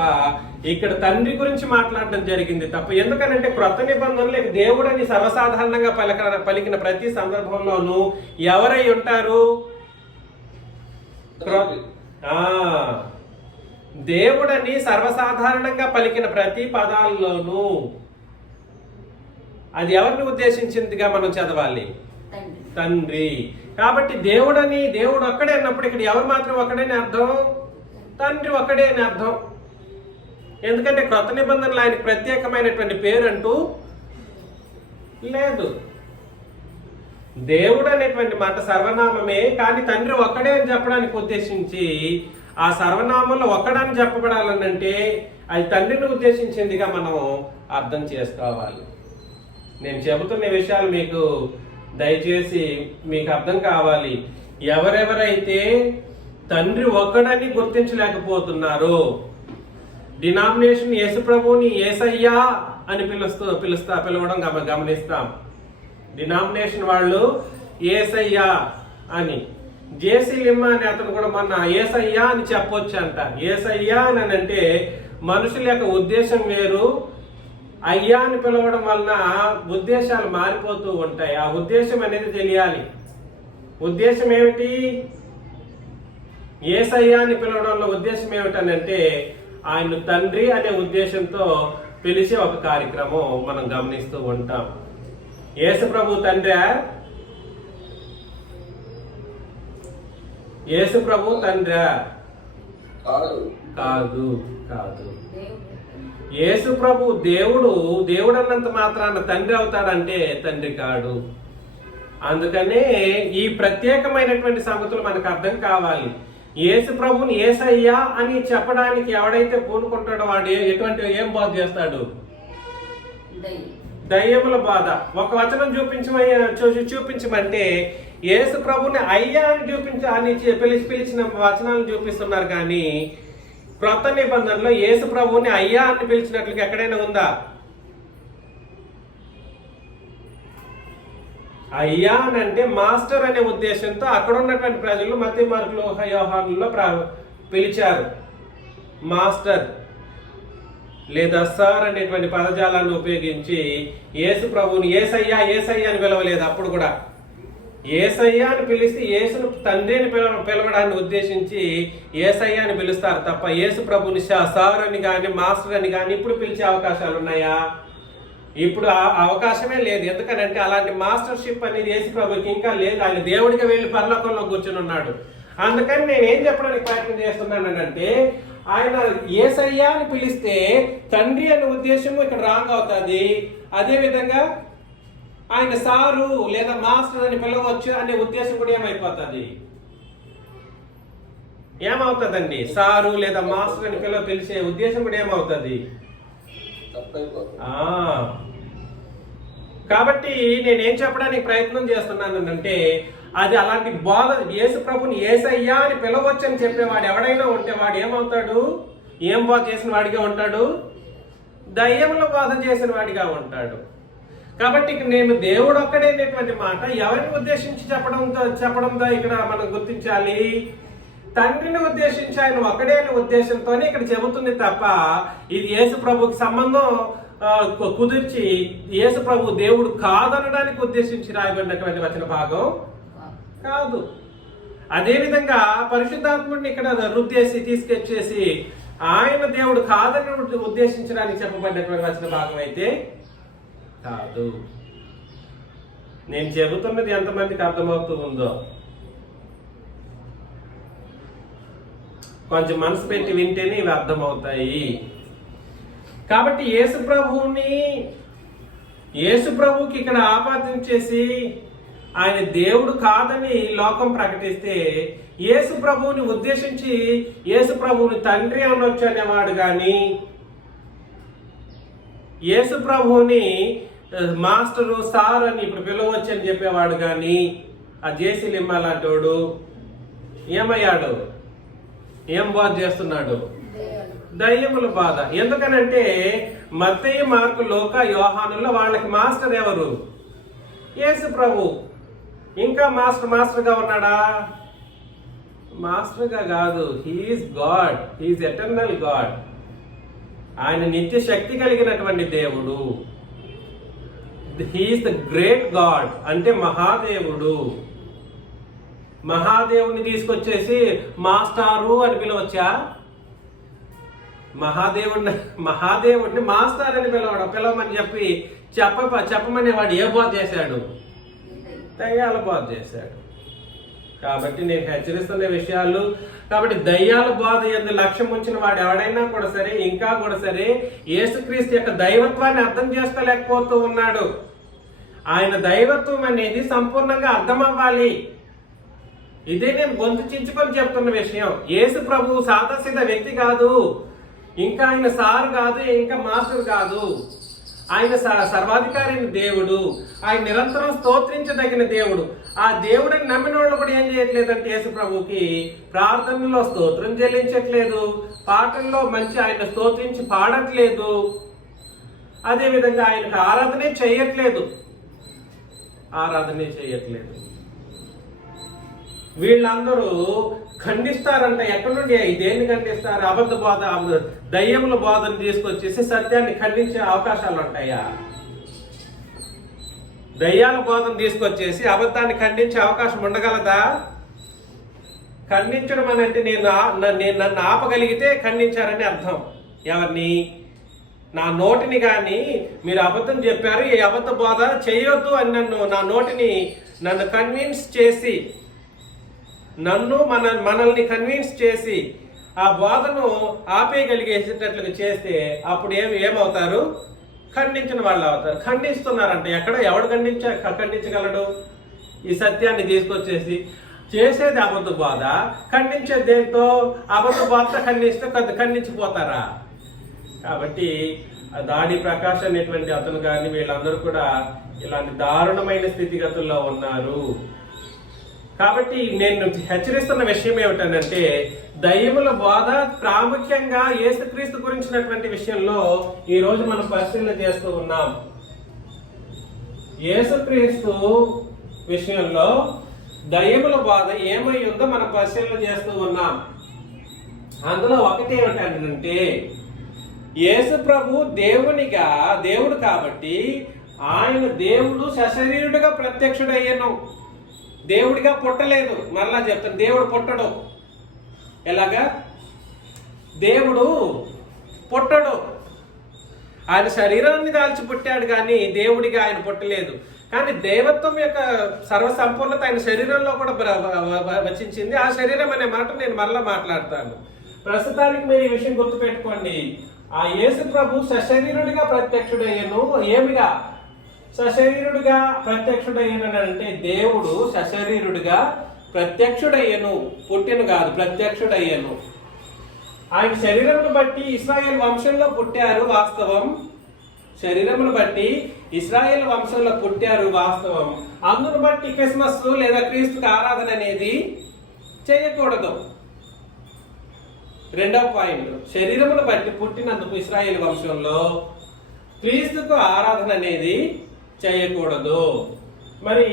ఇక్కడ తండ్రి గురించి మాట్లాడడం జరిగింది తప్ప. ఎందుకనంటే క్రొత్త నిబంధనలో దేవుడని సర్వసాధారణంగా పలికిన ప్రతి సందర్భంలోనూ ఎవరై ఉంటారు? దేవుడని సర్వసాధారణంగా పలికిన ప్రతి పదాల్లోనూ అది ఎవరిని ఉద్దేశించిందిగా మనం చదవాలి? తండ్రి. కాబట్టి దేవుడు ఒక్కడే అన్నప్పుడు ఇక్కడ ఎవరు మాత్రం ఒక్కడేని అర్థం? తండ్రి ఒక్కడే అని అర్థం. ఎందుకంటే క్రొత్త నిబంధనలు ఆయనకు ప్రత్యేకమైనటువంటి పేరు అంటూ లేదు. దేవుడు అనేటువంటి మాట సర్వనామమే, కానీ తండ్రి ఒక్కడే అని చెప్పడానికి ఉద్దేశించి ఆ సర్వనామంలో ఒక్కడని చెప్పబడాలనంటే అది తండ్రిని ఉద్దేశించిందిగా మనం అర్థం చేసుకోవాలి. నేను చెబుతున్న విషయాలు మీకు దయచేసి మీకు అర్థం కావాలి. ఎవరెవరైతే తండ్రి ఒక్కడని గుర్తించలేకపోతున్నారో, డినామినేషన్ యేసు ప్రభుని యేసయ్యా అని పిలవడం గమనిస్తాం. డినామినేషన్ వాళ్ళు యేసయ్యా అని. జేసీ లిమ్మా అనే అతను కూడా మొన్న యేసయ్యా అని చెప్పొచ్చు అంట. యేసయ్యా అని అంటే మనుషుల యొక్క ఉద్దేశం వేరు, అయ్యా అని పిలవడం వలన ఉద్దేశాలు మారిపోతూ ఉంటాయి. ఆ ఉద్దేశం అనేది తెలియాలి. ఉద్దేశం ఏమిటి? యేసయ్యా అని పిలవడంలో ఉద్దేశం ఏమిటనంటే ఆయన తండ్రి అనే ఉద్దేశంతో పిలిచే ఒక కార్యక్రమం మనం గమనిస్తూ ఉంటాం. యేసు ప్రభు తండ్రి, యేసు ప్రభు తండ్రి కాదు కాదు. యేసు ప్రభు దేవుడు అన్నంత మాత్రాన తండ్రి అవుతాడంటే తండ్రి కాడు. అందుకనే ఈ ప్రత్యేకమైనటువంటి సంగతులు మనకు అర్థం కావాలి. యేసు ప్రభుని యేసయ్యా అని చెప్పడానికి ఎవడైతే పూనుకుంటాడో వాడు ఏం బాధ చేస్తాడు? దయ్యముల బాధ. ఒక వచనం చూపించమంటే యేసు ప్రభుని అయ్యా అని పిలిచిన వచనాలను చూపిస్తున్నారు. కానీ క్రొత్త నిబంధనలో యేసు ప్రభుని అయ్యా అని పిలిచినట్లుగా ఎక్కడైనా ఉందా? అయ్యా అని అంటే మాస్టర్ అనే ఉద్దేశంతో అక్కడ ఉన్నటువంటి ప్రజలు మత్తయి, మార్కు, లూకా, యోహానుల్లో పిలిచారు. మాస్టర్ లేదా సార్ అనేటువంటి పదజాలాన్ని ఉపయోగించి యేసు ప్రభుని యేసయ్యా అని పిలవలేదు. అప్పుడు కూడా యేసయ్యా అని పిలిస్తే యేసును తండ్రిని పిలవడాన్ని ఉద్దేశించి యేసయ్యా అని పిలుస్తారు తప్ప యేసు ప్రభుని సార్ అని కానీ మాస్టర్ అని కానీ ఇప్పుడు పిలిచే అవకాశాలు ఉన్నాయా? ఇప్పుడు ఆ అవకాశమే లేదు. ఎందుకనంటే అలాంటి మాస్టర్షిప్ అనేది యేసు ప్రభుకి ఇంకా లేదు. ఆయన దేవుడికి వెళ్ళి పరలోకంలో కూర్చుని ఉన్నాడు. అందుకని నేను ఏం చెప్పడానికి ప్రయత్నం చేస్తున్నానంటే ఆయన యేసయ్యా అని పిలిస్తే తండ్రి అనే ఉద్దేశం ఇక్కడ రాంగ్ అవుతుంది. అదేవిధంగా ఆయన సారు లేదా మాస్టర్ అని పిలవచ్చు అనే ఉద్దేశం కూడా ఏమైపోతుంది? ఏమవుతుందండి? సారు లేదా మాస్టర్ అని పిలిచే ఉద్దేశం కూడా ఏమవుతుంది? కాబట్టి నేనేం చెప్పడానికి ప్రయత్నం చేస్తున్నానంటే అది అలాంటి బోధ. యేసు ప్రభుని యేసయ్యా అని పిలవచ్చు అని చెప్పేవాడు ఎవడైనా ఉంటే వాడు ఏమవుతాడు? ఏం బోధ చేసిన వాడిగా ఉంటాడు? దయ్యముల బోధ చేసిన వాడిగా ఉంటాడు. కాబట్టి ఇక నేను దేవుడు ఒక్కడే అనేటువంటి మాట ఎవరిని ఉద్దేశించి చెప్పడంతో ఇక్కడ మనం గుర్తించాలి. తండ్రిని ఉద్దేశించి ఆయన ఒక్కడే అనే ఉద్దేశంతోనే ఇక్కడ చెబుతుంది తప్ప ఇది యేసు ప్రభుకి సంబంధం కుదిర్చి యేసు ప్రభు దేవుడు కాదనడానికి ఉద్దేశించి రాయబడినటువంటి వచన భాగం కాదు. అదేవిధంగా పరిశుద్ధాత్ముడిని ఇక్కడ రుద్దేసి తీసుకొచ్చేసి ఆయన దేవుడు కాదని ఉద్దేశించడానికి చెప్పబడినటువంటి వచన భాగం అయితే కాదు. నేను చెబుతున్నది ఎంతమందికి అర్థమవుతూ ఉందో కొంచెం మనసు పెట్టి వింటేనే ఇవి అర్థమవుతాయి. కాబట్టి యేసు ప్రభుకి ఇక్కడ ఆపాదించేసి ఆయన దేవుడు కాదని లోకం ప్రకటిస్తే యేసు ప్రభువుని ఉద్దేశించి యేసు ప్రభువుని తండ్రి అనొచ్చు అనేవాడు కానీ యేసు ప్రభువుని మాస్టరు సార్ అని ఇప్పుడు పిలవచ్చు అని చెప్పేవాడు కానీ ఆ జేసీ లిమ్మా లాంటోడు ఏమయ్యాడు? ఏం బాధ చేస్తున్నాడు? దయ్యముల బాధ. ఎందుకనంటే మత్తయి, మార్కు, లూకా, యోహానుల్లో వాళ్ళకి మాస్టర్ ఎవరు? యేసు ప్రభు. ఇంకా మాస్టర్గా ఉన్నాడా? మాస్టర్గా కాదు. He is God. He is eternal God. ఆయన నిత్య శక్తి కలిగినటువంటి దేవుడు. హీఈస్ ద గ్రేట్ గాడ్ అంటే మహాదేవుడు. మహాదేవుని తీసుకొచ్చేసి మాస్టారు అని పిలవచ్చా? మహాదేవుడిని మాస్టర్ అని పిలవమని చెప్పమని వాడు ఏ బాధ చేశాడు? దయ్యాల బాధ చేశాడు. కాబట్టి నేను హెచ్చరిస్తున్న విషయాలు. కాబట్టి దయ్యాల బాధ ఎందు లక్ష్యం ఉంచిన వాడు ఎవడైనా కూడా సరే, ఇంకా కూడా సరే, యేసుక్రీస్తు యొక్క దైవత్వాన్ని అర్థం చేసుకోలేకపోతూ ఉన్నాడు. ఆయన దైవత్వం అనేది సంపూర్ణంగా అర్థం అవ్వాలి. ఇదే నేను గొంతు చించుకొని చెప్తున్న విషయం. యేసు ప్రభు సాదాసీదా వ్యక్తి కాదు. ఇంకా ఆయన సార్ కాదు, ఇంకా మాస్టర్ కాదు. ఆయన సర్వాధికారి దేవుడు. ఆయన నిరంతరం స్తోత్రించదగిన దేవుడు. ఆ దేవుడిని నమ్మిన వాళ్ళు కూడా ఏం చేయట్లేదంటే యేసు ప్రభుకి ప్రార్థనలో స్తోత్రం చెల్లించట్లేదు, పాటల్లో మంచి ఆయన స్తోత్రించి పాడట్లేదు, అదేవిధంగా ఆయనకు ఆరాధనే చేయట్లేదు. వీళ్ళందరూ ఖండిస్తారంట. ఎక్కడి నుండి దేన్ని ఖండిస్తారు? అబద్ధ బోధ, దయ్యముల బోధను తీసుకొచ్చేసి సత్యాన్ని ఖండించే అవకాశాలు ఉంటాయా? దయ్యాల బోధన తీసుకొచ్చేసి అబద్ధాన్ని ఖండించే అవకాశం ఉండగలదా? ఖండించడం అని అంటే నేను నన్ను ఆపగలిగితే ఖండించారని అర్థం. ఎవరిని? నా నోటిని కానీ మీరు అబద్ధం చెప్పారు, ఈ అబద్ధ బోధ చేయొద్దు అని నా నోటిని నన్ను కన్విన్స్ చేసి, మనల్ని కన్విన్స్ చేసి ఆ బోధను ఆపేయగలిగేసేటట్లుగా చేస్తే అప్పుడు ఏమవుతారు? ఖండించిన వాళ్ళు అవుతారు. ఖండిస్తున్నారంట. ఎవడు ఖండించగలడు? ఈ సత్యాన్ని తీసుకొచ్చేసి చేసేది అబద్ధ బోధ, ఖండించేది దేంతో? అబద్ధ బోధ ఖండిస్తే ఖండించిపోతారా? కాబట్టి దాడి ప్రకాష్ అనేటువంటి అతను కానీ వీళ్ళందరూ కూడా ఇలాంటి దారుణమైన స్థితిగతుల్లో ఉన్నారు. కాబట్టి నేను హెచ్చరిస్తున్న విషయం ఏమిటంటే, దయ్యముల బోధ ప్రాముఖ్యంగా యేసుక్రీస్తు గురించినటువంటి విషయంలో ఈ రోజు మనం పరిశీలన చేస్తూ ఉన్నాం. యేసుక్రీస్తు విషయంలో దయ్యముల బోధ ఏమై ఉందో మనం పరిశీలన చేస్తూ ఉన్నాం. అందులో ఒకటి ఏమిటంటే, యేసు ప్రభు దేవుడు కాబట్టి ఆయన దేవుడు సశరీరుడుగా ప్రత్యక్షుడయ్యను. దేవుడిగా పుట్టలేదు. మరలా చెప్తాను, దేవుడు పుట్టడు. ఎలాగా? దేవుడు పుట్టడు. ఆయన శరీరాన్ని దాల్చి పుట్టాడు కానీ దేవుడిగా ఆయన పుట్టలేదు. కానీ దేవత్వం యొక్క సర్వసంపూర్ణత ఆయన శరీరంలో కూడా వచించింది. ఆ శరీరం అనే మాట నేను మరలా మాట్లాడతాను. ప్రస్తుతానికి మీరు ఈ విషయం గుర్తుపెట్టుకోండి. ఆ యేసు ప్రభు సశరీరుడిగా ప్రత్యక్షుడయ్యను. ఏమిగా? సశరీరుడిగా ప్రత్యక్షుడయ్యనంటే దేవుడు సశరీరుడిగా ప్రత్యక్షుడయ్యను, పుట్టిన కాదు, ప్రత్యక్షుడయ్యను. ఆయన శరీరమును బట్టి ఇశ్రాయేల్ వంశంలో పుట్టారు, వాస్తవం. శరీరమును బట్టి ఇశ్రాయేల్ వంశంలో పుట్టారు, వాస్తవం. అందును బట్టి క్రిస్మస్ లేదా క్రీస్తుకి ఆరాధన అనేది చేయకూడదు. రెండవ పాయింట్, శరీరమును బట్టి పుట్టినందుకు ఇశ్రాయేల్ వంశంలో క్రీస్తుకు ఆరాధన అనేది చేయకూడదు. మరి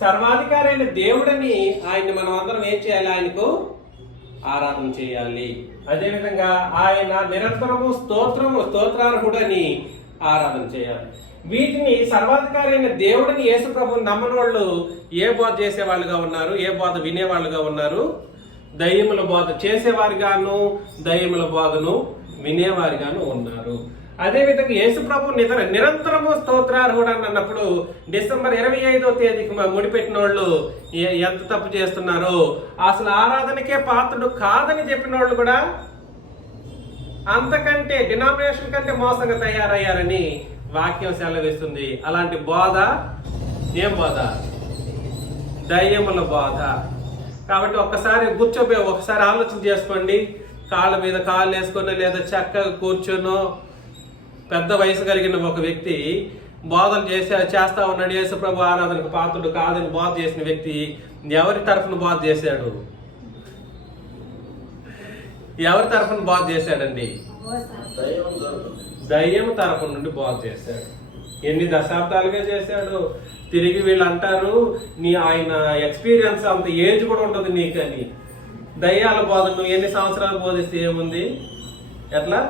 సర్వాధికారి అయిన దేవుడని ఆయన్ని మనం అందరం ఏం చేయాలి? ఆయనకు ఆరాధన చేయాలి. అదేవిధంగా ఆయన నిరంతరము స్తోత్రార్హుడని ఆరాధన చేయాలి. వీటిని సర్వాధికారి అయిన దేవుడిని యేసు ప్రభుని నమ్మని వాళ్ళు ఏ బోధ చేసేవాళ్ళుగా ఉన్నారు? ఏ బోధ వినేవాళ్ళుగా ఉన్నారు? దయ్యముల బోధ చేసేవారిగాను, దయ్యముల బోధను వినేవారిగాను ఉన్నారు. అదేవిధంగా యేసు ప్రభు నిరంతరము స్తోత్రార్హుడు అని అన్నప్పుడు డిసెంబర్ 25వ తేదీకి ముడిపెట్టిన వాళ్ళు ఎంత తప్పు చేస్తున్నారో, అసలు ఆరాధనకే పాత్రుడు కాదని చెప్పిన వాళ్ళు కూడా అంతకంటే డినామినేషన్ కంటే మోసంగా తయారయ్యారని వాక్యం సెలవిస్తుంది. అలాంటి బోధ ఏం బోధ? దయ్యముల బోధ. కాబట్టి ఒకసారి ఆలోచన చేసుకోండి. కాళ్ళ మీద కాళ్ళు వేసుకొని లేదా చక్కగా కూర్చొనో పెద్ద వయసు కలిగిన ఒక వ్యక్తి బోధలు చేస్తా ఉన్నాడు. యేసు ప్రభు ఆరాధనకు పాత్రుడు కాదని బోధ చేసిన వ్యక్తి ఎవరి తరఫున బోధ చేశాడు? ఎవరి తరఫున బోధ చేశాడండి? దయ్యం తరఫు నుండి బోధ చేశాడు. ఎన్ని దశాబ్దాలుగా చేశాడు. తిరిగి వీళ్ళు అంటారు, ఆయన ఎక్స్పీరియన్స్ అంత ఏజ్ కూడా ఉండదు నీకని. దయ్యాల బోధ నువ్వు ఎన్ని సంవత్సరాలు బోధిస్తే ఏముంది? ఎట్లా?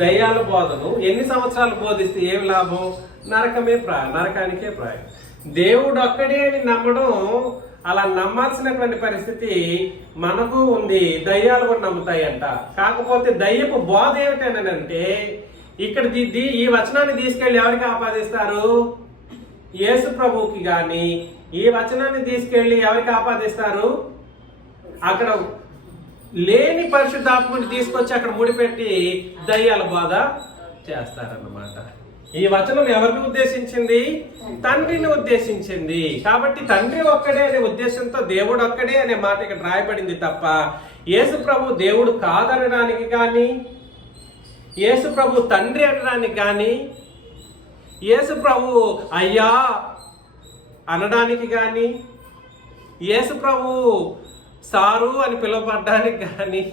దయ్యాల బోధను ఎన్ని సంవత్సరాలు బోధిస్తే ఏమి లాభం? నరకానికే ప్రాయం. దేవుడు ఒక్కడే అని నమ్మడం, అలా నమ్మాల్సినటువంటి పరిస్థితి మనకు ఉంది. దయ్యాలు కూడా నమ్ముతాయంట. కాకపోతే దయ్యపు బోధ ఏమిటనంటే, ఇక్కడ ఈ వచనాన్ని తీసుకెళ్లి ఎవరికి ఆపాదిస్తారు? యేసు ప్రభువుకి గాని. ఈ వచనాన్ని తీసుకెళ్లి ఎవరికి ఆపాదిస్తారు? అక్కడ లేని పరిశుద్ధాత్మని తీసుకొచ్చి అక్కడ ముడిపెట్టి దయ్యాల బోధ చేస్తారన్నమాట. ఈ వచనం ఎవరిని ఉద్దేశించింది? తండ్రిని ఉద్దేశించింది. కాబట్టి తండ్రి ఒక్కడే అనే ఉద్దేశంతో దేవుడు ఒక్కడే అనే మాట ఇక్కడ రాయబడింది తప్ప యేసు ప్రభు దేవుడు కాదనడానికి కానీ, యేసు ప్రభు తండ్రి అనడానికి కానీ, యేసు ప్రభు అయ్యా అనడానికి కానీ, యేసు ప్రభు సారు అని పిలువబడ్డానికి కానీ,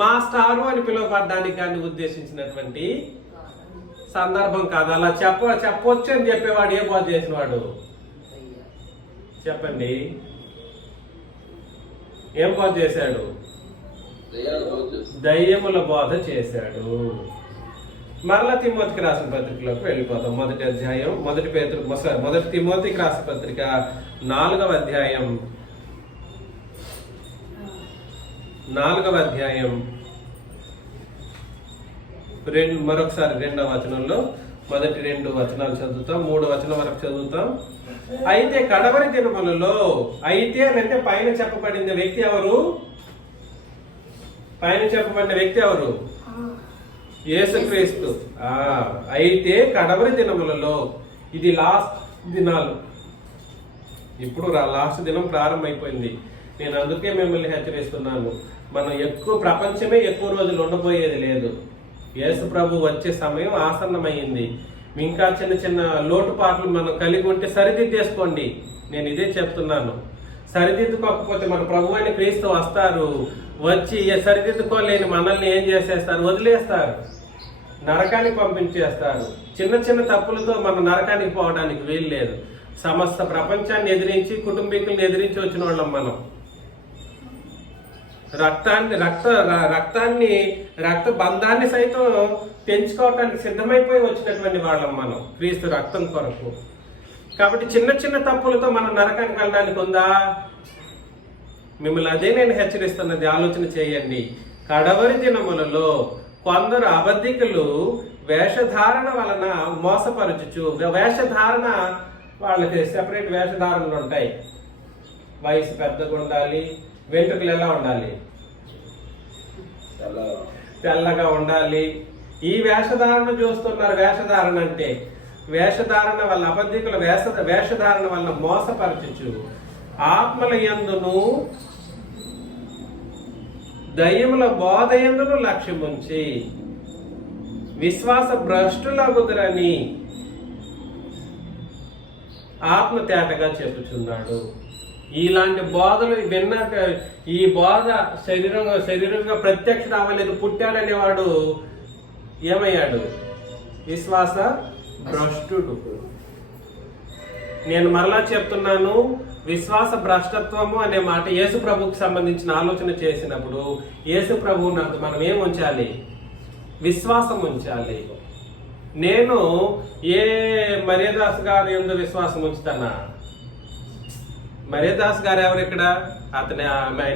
మాస్టారు అని పిలువబడ్డానికి కానీ ఉద్దేశించినటువంటి సందర్భం కాదు. అలా చెప్పొచ్చు అని చెప్పేవాడు ఏ బోధ చేసినవాడు? చెప్పండి, ఏం బోధ చేశాడు? దయ్యముల బోధ చేశాడు. మరలా తిమోతికి రాసిన పత్రికలోకి వెళ్ళిపోతాం. మొదటి అధ్యాయం, మొదటి తిమోతికి రాసిన పత్రిక 4వ అధ్యాయం, 4వ అధ్యాయం మరొకసారి 2వ వచనంలో మొదటి 2 వచనాలు చదువుతాం, 3వ వచనం వరకు చదువుతాం. అయితే కడవరి దినములలో, అయితే అంటే పైన చెప్పబడిన వ్యక్తి ఎవరు? పైన చెప్పబడిన వ్యక్తి ఎవరు? యేసుక్రీస్తు. అయితే కడవరి దినములలో, ఇది లాస్ట్ దినాలు, ఇప్పుడు లాస్ట్ దినం ప్రారంభమైపోయింది. నేను అందుకే మిమ్మల్ని హెచ్చరిస్తున్నాను, మనం ప్రపంచమే ఎక్కువ రోజులు ఉండబోయేది లేదు. యేసు ప్రభు వచ్చే సమయం ఆసన్నమైంది. ఇంకా చిన్న చిన్న లోటుపాట్లు మనం కలిగి ఉంటే సరిదిద్దేసుకోండి. నేను ఇదే చెప్తున్నాను. సరిదిద్దుకోకపోతే మన ప్రభు అయిన క్రీస్తు వస్తారు, వచ్చి సరిదిద్దుకోలేని మనల్ని ఏం చేసేస్తారు? వదిలేస్తారు, నరకానికి పంపించేస్తారు. చిన్న చిన్న తప్పులతో మనం నరకానికి పోవడానికి వీలు లేదు. సమస్త ప్రపంచాన్ని ఎదిరించి, కుటుంబీకులను ఎదిరించి వచ్చిన వాళ్ళం మనం. రక్త బంధాన్ని సైతం తెంచుకోవటానికి సిద్ధమైపోయి వచ్చినటువంటి వాళ్ళం మనం, క్రీస్తు రక్తం కొరకు. కాబట్టి చిన్న చిన్న తప్పులతో మనం నరకానికి వెళ్ళడానికి ఉందా? మిమ్మల్ని అదే నేను హెచ్చరిస్తున్నది, ఆలోచన చేయండి. కడవరి దినములలో కొందరు అబద్ధికులు వేషధారణ వలన మోసపరచుచు, వేషధారణ వాళ్ళకి సెపరేట్ వేషధారణలు ఉంటాయి. వయసు పెద్దగా ఉండాలి, వెంట్రుకలు ఎలా ఉండాలి? తెల్లగా ఉండాలి. ఈ వేషధారణ చూస్తున్నారు. వేషధారణ అంటే వేషధారణ వల్ల, అబద్ధికుల వేషధారణ వల్ల మోసపరచుచు ఆత్మల యందును దయ్యముల బోధ యందును లక్ష్యముంచి విశ్వాస భ్రష్టులగుదురని ఆత్మ తేటగా చెప్పుచున్నాడు. ఇలాంటి బోధలు విన్నాక, ఈ బోధ శరీరంగా ప్రత్యక్ష అవ్వలేదు, పుట్టాడనేవాడు ఏమయ్యాడు? విశ్వాస భ్రష్టుడు. నేను మరలా చెప్తున్నాను, విశ్వాస భ్రష్టత్వము అనే మాట యేసు ప్రభువుకి సంబంధించిన ఆలోచన చేసినప్పుడు యేసు ప్రభువు నాకు మనం ఏం ఉంచాలి? విశ్వాసం ఉంచాలి. నేను ఏ మర్యాదాస్ గారి యందు విశ్వాసం ఉంచుతానా? మర్యాదాస్ గారు ఎవరు ఇక్కడ? ఆయన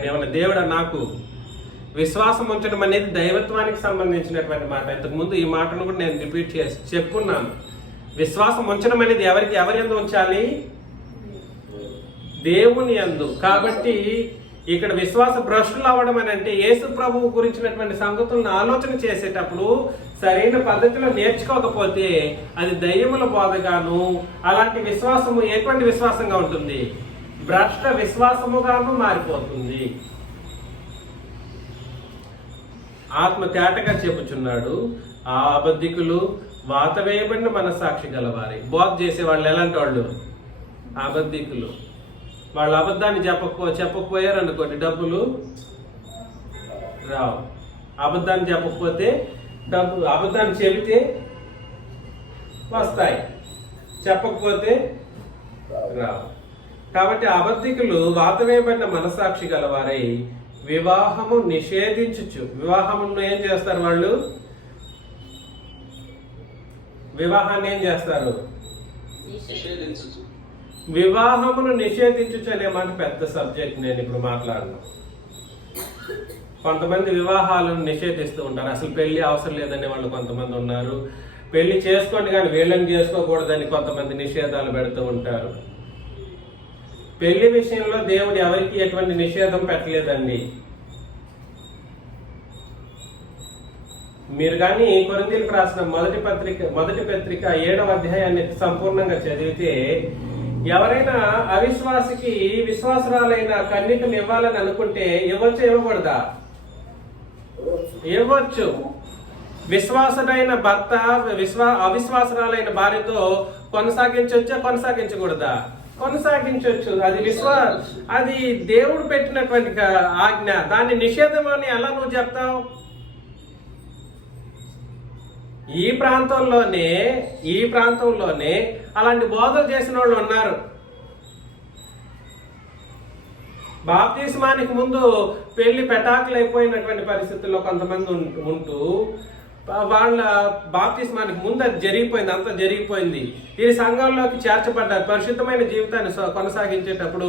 ఏమన్నా దేవుడా? నాకు విశ్వాసం ఉంచడం అనేది దైవత్వానికి సంబంధించినటువంటి మాట. ఇంతకుముందు ఈ మాటను కూడా నేను రిపీట్ చేసి చెప్పున్నాను. విశ్వాసం ఉంచడం అనేది ఎవరి యందు ఉంచాలి? దేవుని యందు. కాబట్టి ఇక్కడ విశ్వాస భ్రష్టులు అవ్వడం అని అంటే యేసు ప్రభువు గురించినటువంటి సంగతులను ఆలోచన చేసేటప్పుడు సరైన పద్ధతిలో నేర్చుకోకపోతే అది దయ్యముల బోధగాను, అలాంటి విశ్వాసము ఎటువంటి విశ్వాసంగా ఉంటుంది? భ్రష్ట విశ్వాసముగాను మారిపోతుంది. ఆత్మ తేటగా చెప్పుచున్నాడు, ఆ అబద్ధికులు వాత వేయబడిన మనస్సాక్షి గలవారి. బోధ చేసే వాళ్ళు ఎలాంటి వాళ్ళు? అబద్ధికులు. వాళ్ళు అబద్ధాన్ని చెప్పకపోయారు అనుకోండి, డబ్బులు రావు. అబద్ధాన్ని చెప్పకపోతే డబ్బులు, అబద్ధాన్ని చెబితే వస్తాయి, చెప్పకపోతే రావు. కాబట్టి అబద్ధికులు వాత వేయబడిన మనస్సాక్షి గలవారై వివాహము నిషేధించుచు. వివాహమును ఏం చేస్తారు వాళ్ళు? వివాహాన్ని ఏం చేస్తారు? వివాహమును నిషేధించుచు అనే మాట పెద్ద సబ్జెక్ట్. నేను ఇప్పుడు మాట్లాడను. కొంతమంది వివాహాలను నిషేధిస్తూ ఉంటారు. అసలు పెళ్లి అవసరం లేదనే వాళ్ళు కొంతమంది ఉన్నారు. పెళ్లి చేసుకోండి కానీ వీళ్ళని చేసుకోకూడదని కొంతమంది నిషేధాలు పెడుతూ ఉంటారు. పెళ్లి విషయంలో దేవుడు ఎవరికి ఎటువంటి నిషేధం పెట్టలేదండి. మీరు కానీ కొరింథీయులకు రాసిన మొదటి పత్రిక 7వ అధ్యాయాన్ని సంపూర్ణంగా చదివితే, ఎవరైనా అవిశ్వాసికి విశ్వాసరాలైన కన్యకను ఇవ్వాలని అనుకుంటే ఇవ్వచ్చు, ఇవ్వకూడదా? ఇవ్వచ్చు. విశ్వాసుడైన భర్త అవిశ్వాసరాలైన భార్యతో కొనసాగించవచ్చా, కొనసాగించకూడదా? కొనసాగించవచ్చు. అది దేవుడు పెట్టినటువంటి ఆజ్ఞ. దాన్ని నిషేధం అని ఎలా నువ్వు చెప్తావు? ఈ ప్రాంతంలోనే అలాంటి బోధలు చేసిన వాళ్ళు ఉన్నారు. బాప్తిస్మానికి ముందు పెళ్లి పెటాకులు అయిపోయినటువంటి పరిస్థితుల్లో కొంతమంది ఉంటూ వాళ్ళ బాప్తిస్మానికి ముందు అది జరిగిపోయింది, అంతా జరిగిపోయింది. ఈ సంఘంలోకి చేర్చబడ్డారు. పరిశుద్ధమైన జీవితాన్ని కొనసాగించేటప్పుడు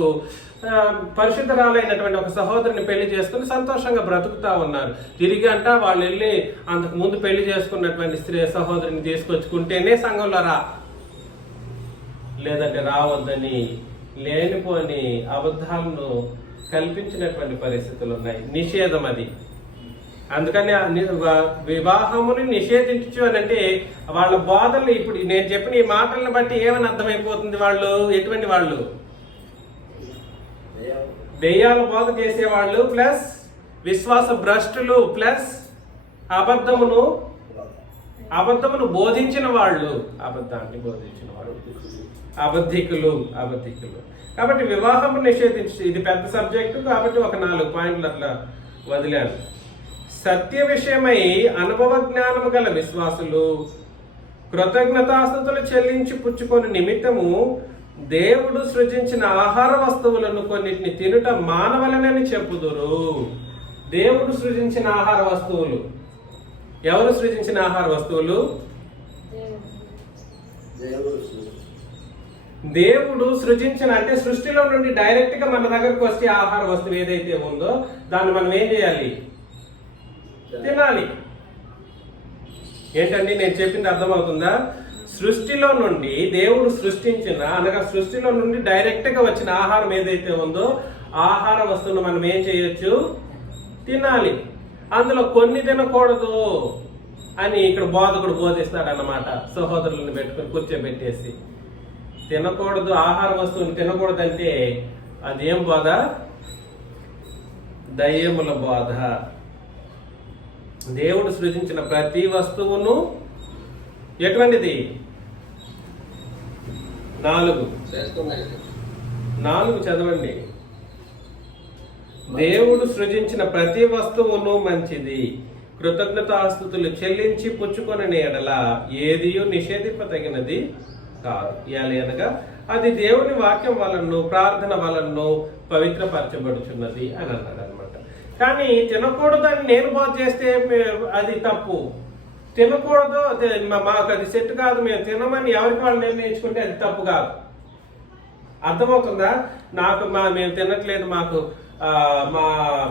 పరిశుద్ధరాలైనటువంటి ఒక సహోదరుని పెళ్లి చేసుకుని సంతోషంగా బ్రతుకుతా ఉన్నారు. తిరిగి అంట వాళ్ళు వెళ్ళి అంతకు ముందు పెళ్లి చేసుకున్నటువంటి స్త్రీ సహోదరిని తీసుకొచ్చుకుంటేనే సంఘంలో లేదంటే రావద్దని లేనిపోని అబద్ధాలను కల్పించినటువంటి పరిస్థితులు ఉన్నాయి. నిషేధం అది. అందుకని వివాహముని నిషేధించు అని అంటే వాళ్ళ బోధనలు ఇప్పుడు నేను చెప్పిన ఈ మాటలను బట్టి ఏమని అర్థమైపోతుంది? వాళ్ళు ఎటువంటి వాళ్ళు? దెయ్యాల బోధ చేసేవాళ్ళు, ప్లస్ విశ్వాస భ్రష్టులు, ప్లస్ అబద్ధమును బోధించిన వాళ్ళు, అబద్ధాన్ని బోధించిన వాళ్ళు, అబద్ధికులు. కాబట్టి వివాహము నిషేధించి, ఇది పెద్ద సబ్జెక్టు కాబట్టి ఒక 4 పాయింట్లు అట్లా వదిలాను. సత్య విషయమై అనుభవ జ్ఞానము గల విశ్వాసులు కృతజ్ఞతాస్తుతులు చెల్లించి పుచ్చుకొని నిమిత్తము దేవుడు సృజించిన ఆహార వస్తువులను కొన్నిటిని తినుట మానవలనని చెప్పుదురు. దేవుడు సృజించిన ఆహార వస్తువులు. ఎవరు సృజించిన ఆహార వస్తువులు? దేవుడు సృజించిన, అంటే సృష్టిలో నుండి డైరెక్ట్ గా మన దగ్గరకు వచ్చే ఆహార వస్తువు ఏదైతే ఉందో దాన్ని మనం ఏం చేయాలి? తినాలి. ఏంటండి నేను చెప్పింది అర్థమవుతుందా? సృష్టిలో నుండి దేవుడు సృష్టించిన, అనగా సృష్టిలో నుండి డైరెక్ట్ గా వచ్చిన ఆహారం ఏదైతే ఉందో ఆహార వస్తువును మనం ఏం చేయొచ్చు? తినాలి. అందులో కొన్ని తినకూడదు అని ఇక్కడ బోధకుడు బోధిస్తాడు అన్నమాట. సహోదరులను పెట్టుకుని కూర్చోబెట్టేసి తినకూడదు, ఆహార వస్తువుని తినకూడదంటే అదేం బోధ? దయ్యముల బోధ. దేవుడు సృజించిన ప్రతి వస్తువును ఎటువంటిది? 4 చదవండి. దేవుడు సృజించిన ప్రతి వస్తువును మంచిది, కృతజ్ఞతాస్తుతులు చెల్లించి పుచ్చుకొనని ఎడల ఏదియూ నిషేధింపదగినది కాదు. అనగా అది దేవుని వాక్యం వలన, ప్రార్థన వలన పవిత్రపరచబడుచున్నది అని అన్నాడు అనమాట. కానీ తినకూడదని నేను బోధ చేస్తే అది తప్పు. తినకూడదు, మాకు అది సెట్ కాదు, మేము తినమని ఎవరికి వాళ్ళు నిర్ణయించుకుంటే అది తప్పు కాదు. అర్థమవుతుందా? మేము తినట్లేదు, మాకు మా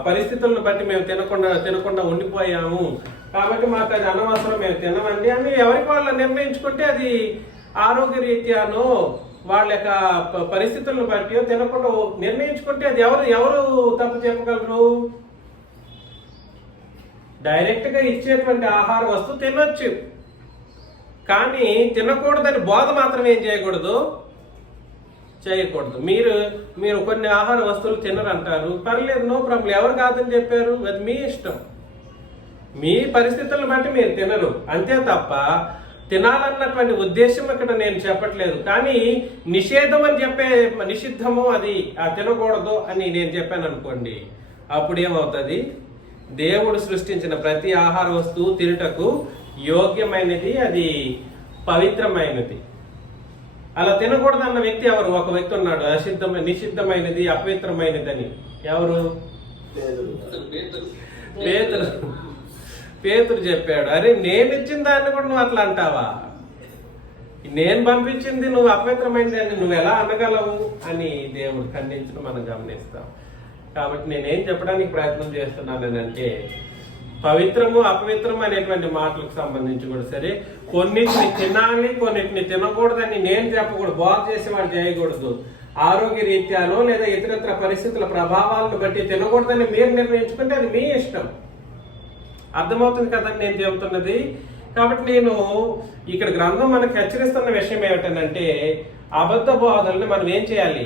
పరిస్థితులను బట్టి మేము తినకుండా ఉండిపోయాము కాబట్టి మాకు అది అనవసరం, మేము తినమండి అని ఎవరికి వాళ్ళు నిర్ణయించుకుంటే అది ఆరోగ్య రీత్యానో వాళ్ళ యొక్క పరిస్థితులను బట్టి తినకుండా నిర్ణయించుకుంటే అది ఎవరు తప్పు చెప్పగలరు? డైరెక్ట్ గా ఇచ్చేటువంటి ఆహార వస్తువు తినొచ్చు, కానీ తినకూడదని బోధ మాత్రం ఏం చేయకూడదు? మీరు కొన్ని ఆహార వస్తువులు తినరంటారు, పర్లేదు, నో ప్రాబ్లం, ఎవరు కాదని చెప్పారు? అది మీ ఇష్టం, మీ పరిస్థితులను బట్టి మీరు తినరు, అంతే తప్ప తినాలన్నటువంటి ఉద్దేశం ఇక్కడ నేను చెప్పట్లేదు. కానీ నిషేధం అని చెప్పే, నిషిద్ధము అది తినకూడదు అని నేను చెప్పాను అనుకోండి, అప్పుడు ఏమవుతుంది? దేవుడు సృష్టించిన ప్రతి ఆహార వస్తువు తినుటకు యోగ్యమైనది, అది పవిత్రమైనది. అలా తినకూడదు అన్న వ్యక్తి ఎవరు? ఒక వ్యక్తి ఉన్నాడు, నిషిద్ధమైనది, అపవిత్రమైనది అని. ఎవరు? పేతురు చెప్పాడు. అరే, నేను ఇచ్చిన దాన్ని కూడా నువ్వు అట్లా అంటావా? నేను పంపించింది నువ్వు అపవిత్రమైనది అని నువ్వు ఎలా అనగలవు అని దేవుడు ఖండించడం మనం గమనిస్తాం. కాబట్టి నేనేం చెప్పడానికి ప్రయత్నం చేస్తున్నానంటే, పవిత్రము అపవిత్రం అనేటువంటి మాటలకు సంబంధించి కూడా సరే, కొన్నిటిని తినాలి, కొన్నిటిని తినకూడదని నేను చెప్పకూడదు, బోధ చేసేవాడు చేయకూడదు. ఆరోగ్య రీత్యానో లేదా ఇతరత్ర పరిస్థితుల ప్రభావాలను బట్టి తినకూడదని మీరు నిర్ణయించుకుంటే అది మీ ఇష్టం. అర్థమవుతుంది కదండి నేను చెబుతున్నది? కాబట్టి నేను ఇక్కడ గ్రంథం మనకు హెచ్చరిస్తున్న విషయం ఏమిటంటే, అబద్ధ బోధల్ని మనం ఏం చేయాలి?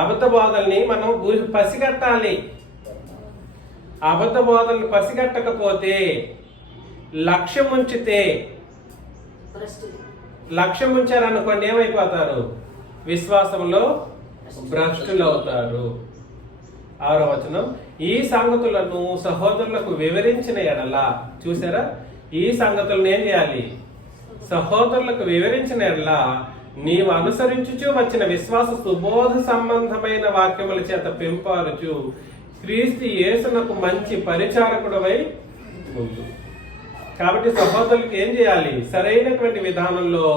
అబద్ధ బోధల్ని మనం పసిగట్టాలి. అబద్ధ బోధల్ని పసిగట్టకపోతే, లక్ష్యం ఉంచారనుకోండి, ఏమైపోతారు? విశ్వాసంలో భ్రష్టులు అవుతారు. 6వ వచనం, ఈ సంగతులను సహోదరులకు వివరించిన ఎడల, చూసారా, ఈ సంగతులను ఏం చేయాలి? సహోదరులకు వివరించిన ఎడల నీవు అనుసరించుచు వచ్చిన విశ్వాస సుబోధ సంబంధమైన వాక్యముల చేత పెంపారుచు క్రీస్తు యేసునకు మంచి పరిచారకుడవై ఉండు. కాబట్టి సహోదరులకు ఏం చేయాలి? సరైనటువంటి విధానంలో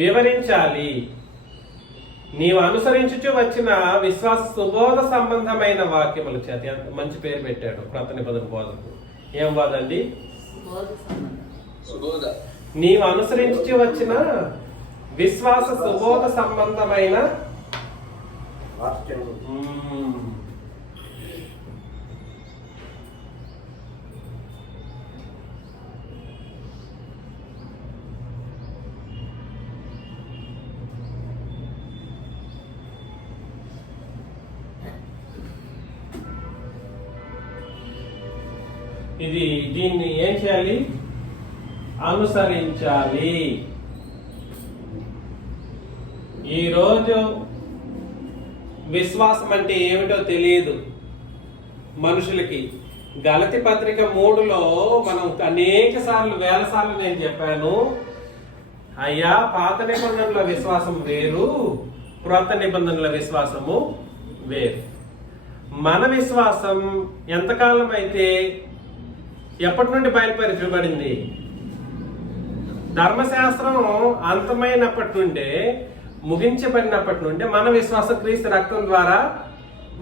వివరించాలి. నీవు అనుసరించుచు వచ్చిన విశ్వాస సుబోధ సంబంధమైన వాక్యముల చేత. మంచి పేరు పెట్టాడు క్రొత్త నిబంధన బోధకు. ఏం బోధ అండి? నీవు అనుసరించుచు వచ్చిన విశ్వాస సుబోధ సంబంధమైన దీన్ని ఏం చేయాలి? అనుసరించాలి. ఈరోజు విశ్వాసం అంటే ఏమిటో తెలియదు మనుషులకి. గలతి పత్రిక 3లో మనం అనేక సార్లు, వేల సార్లు నేను చెప్పాను, అయ్యా పాత నిబంధనల విశ్వాసం వేరు, క్రొత్త నిబంధనల విశ్వాసము వేరు. మన విశ్వాసం ఎంతకాలం అయితే, ఎప్పటి నుండి బయలుపరచబడింది? ధర్మశాస్త్రం అంతమైనప్పటి నుండే, ముగించబడినప్పటి నుండి మన విశ్వాసం క్రీస్తు రక్తం ద్వారా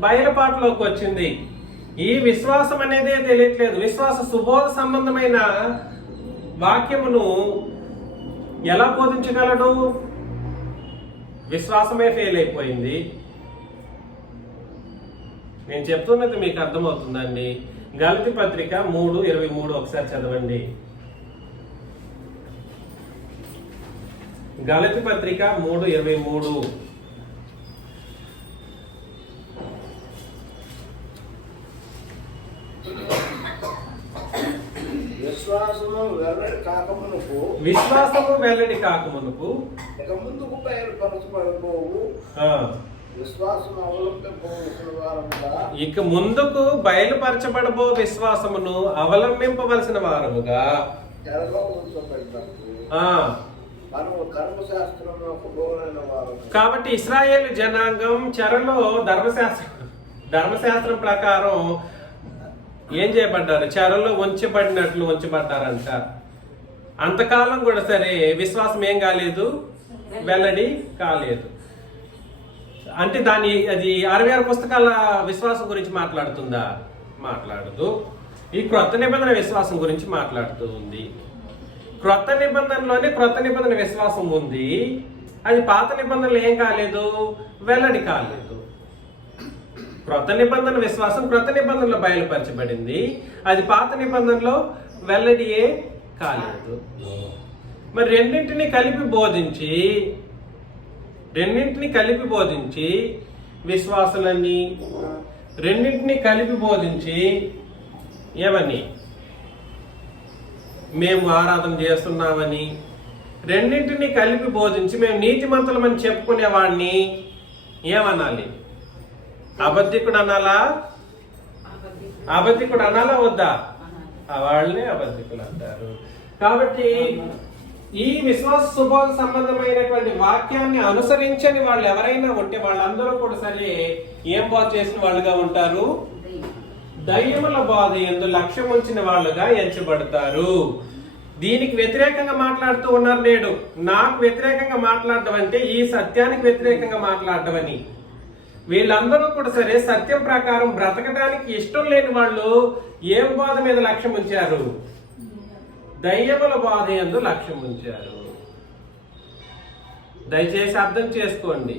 బయలుపాటులోకి వచ్చింది. ఈ విశ్వాసం అనేదే తెలియట్లేదు. విశ్వాస సుబోధ సంబంధమైన వాక్యమును ఎలా బోధించగలడు? విశ్వాసమే ఫెయిల్ అయిపోయింది. నేను చెప్తున్నది మీకు అర్థమవుతుందండి. గలతి పత్రిక 3:23 ఒకసారి చదవండి. గలతి పత్రిక 3:23. విశ్వాసము వెల్లడి కాకమునుకు ఇక ముందుకు బయలుపరచబడబోవు విశ్వాసము అవలంబింపవలసిన వారముగా, ఇక ముందుకు బయలుపరచబడబో విశ్వాసమును అవలంబింపవలసిన వారముగా చెరలో ఉంచబడినప్పుడు మనము ధర్మశాస్త్రమునకు లోనైన వారము. కాబట్టి ఇశ్రాయేలు జనాంగం చెరలో ధర్మశాస్త్రం ప్రకారం ఏం చేయబడ్డారు? చెరలో ఉంచబడ్డారంట. అంతకాలం కూడా సరే విశ్వాసం ఏం కాలేదు, వెల్లడి కాలేదు. అంటే అది 66 పుస్తకాల విశ్వాసం గురించి మాట్లాడుతుందా? మాట్లాడదు. ఈ క్రొత్త నిబంధన విశ్వాసం గురించి మాట్లాడుతూ ఉంది. క్రొత్త నిబంధనలోనే క్రొత్త నిబంధన విశ్వాసం ఉంది. అది పాత నిబంధనలు ఏం కాలేదు, వెల్లడి కాలేదు. క్రొత్త నిబంధన విశ్వాసం క్రొత్త నిబంధనలో బయలుపరచబడింది. అది పాత నిబంధనలో వెల్లడియే కాలేదు. మరి రెండింటిని కలిపి బోధించి విశ్వాసాలన్నీ రెండింటిని కలిపి బోధించి ఏమని? మేము ఆరాధన చేస్తున్నామని, రెండింటిని కలిపి బోధించి మేము నీతిమంతులమని చెప్పుకునేవాడిని ఏమనాలి? అబద్ధికుడు అనాలా? అబద్ధికుడు అనాలా వద్దా? వాళ్ళనే అబద్ధికులు అంటారు. కాబట్టి ఈ విశ్వాస సుబోధ సంబంధమైనటువంటి వాక్యాన్ని అనుసరించని వాళ్ళు ఎవరైనా ఉంటే వాళ్ళందరూ కూడా సరే ఏం బోధ చేసిన వాళ్ళుగా ఉంటారు? దయ్యముల బోధ యందు లక్ష్యం ఉంచిన వాళ్ళుగా ఎంచబడతారు. దీనికి వ్యతిరేకంగా మాట్లాడుతూ ఉన్నారు నేడు. నాకు వ్యతిరేకంగా మాట్లాడడం అంటే ఈ సత్యానికి వ్యతిరేకంగా మాట్లాడడం అని. వీళ్ళందరూ కూడా సరే సత్యం ప్రకారం బ్రతకడానికి ఇష్టం లేని వాళ్ళు ఏం బోధ మీద లక్ష్యం ఉంచారు? దయ్యముల బోధ యందు లక్ష్యం ఉంచారు. దయచేసి అర్థం చేసుకోండి.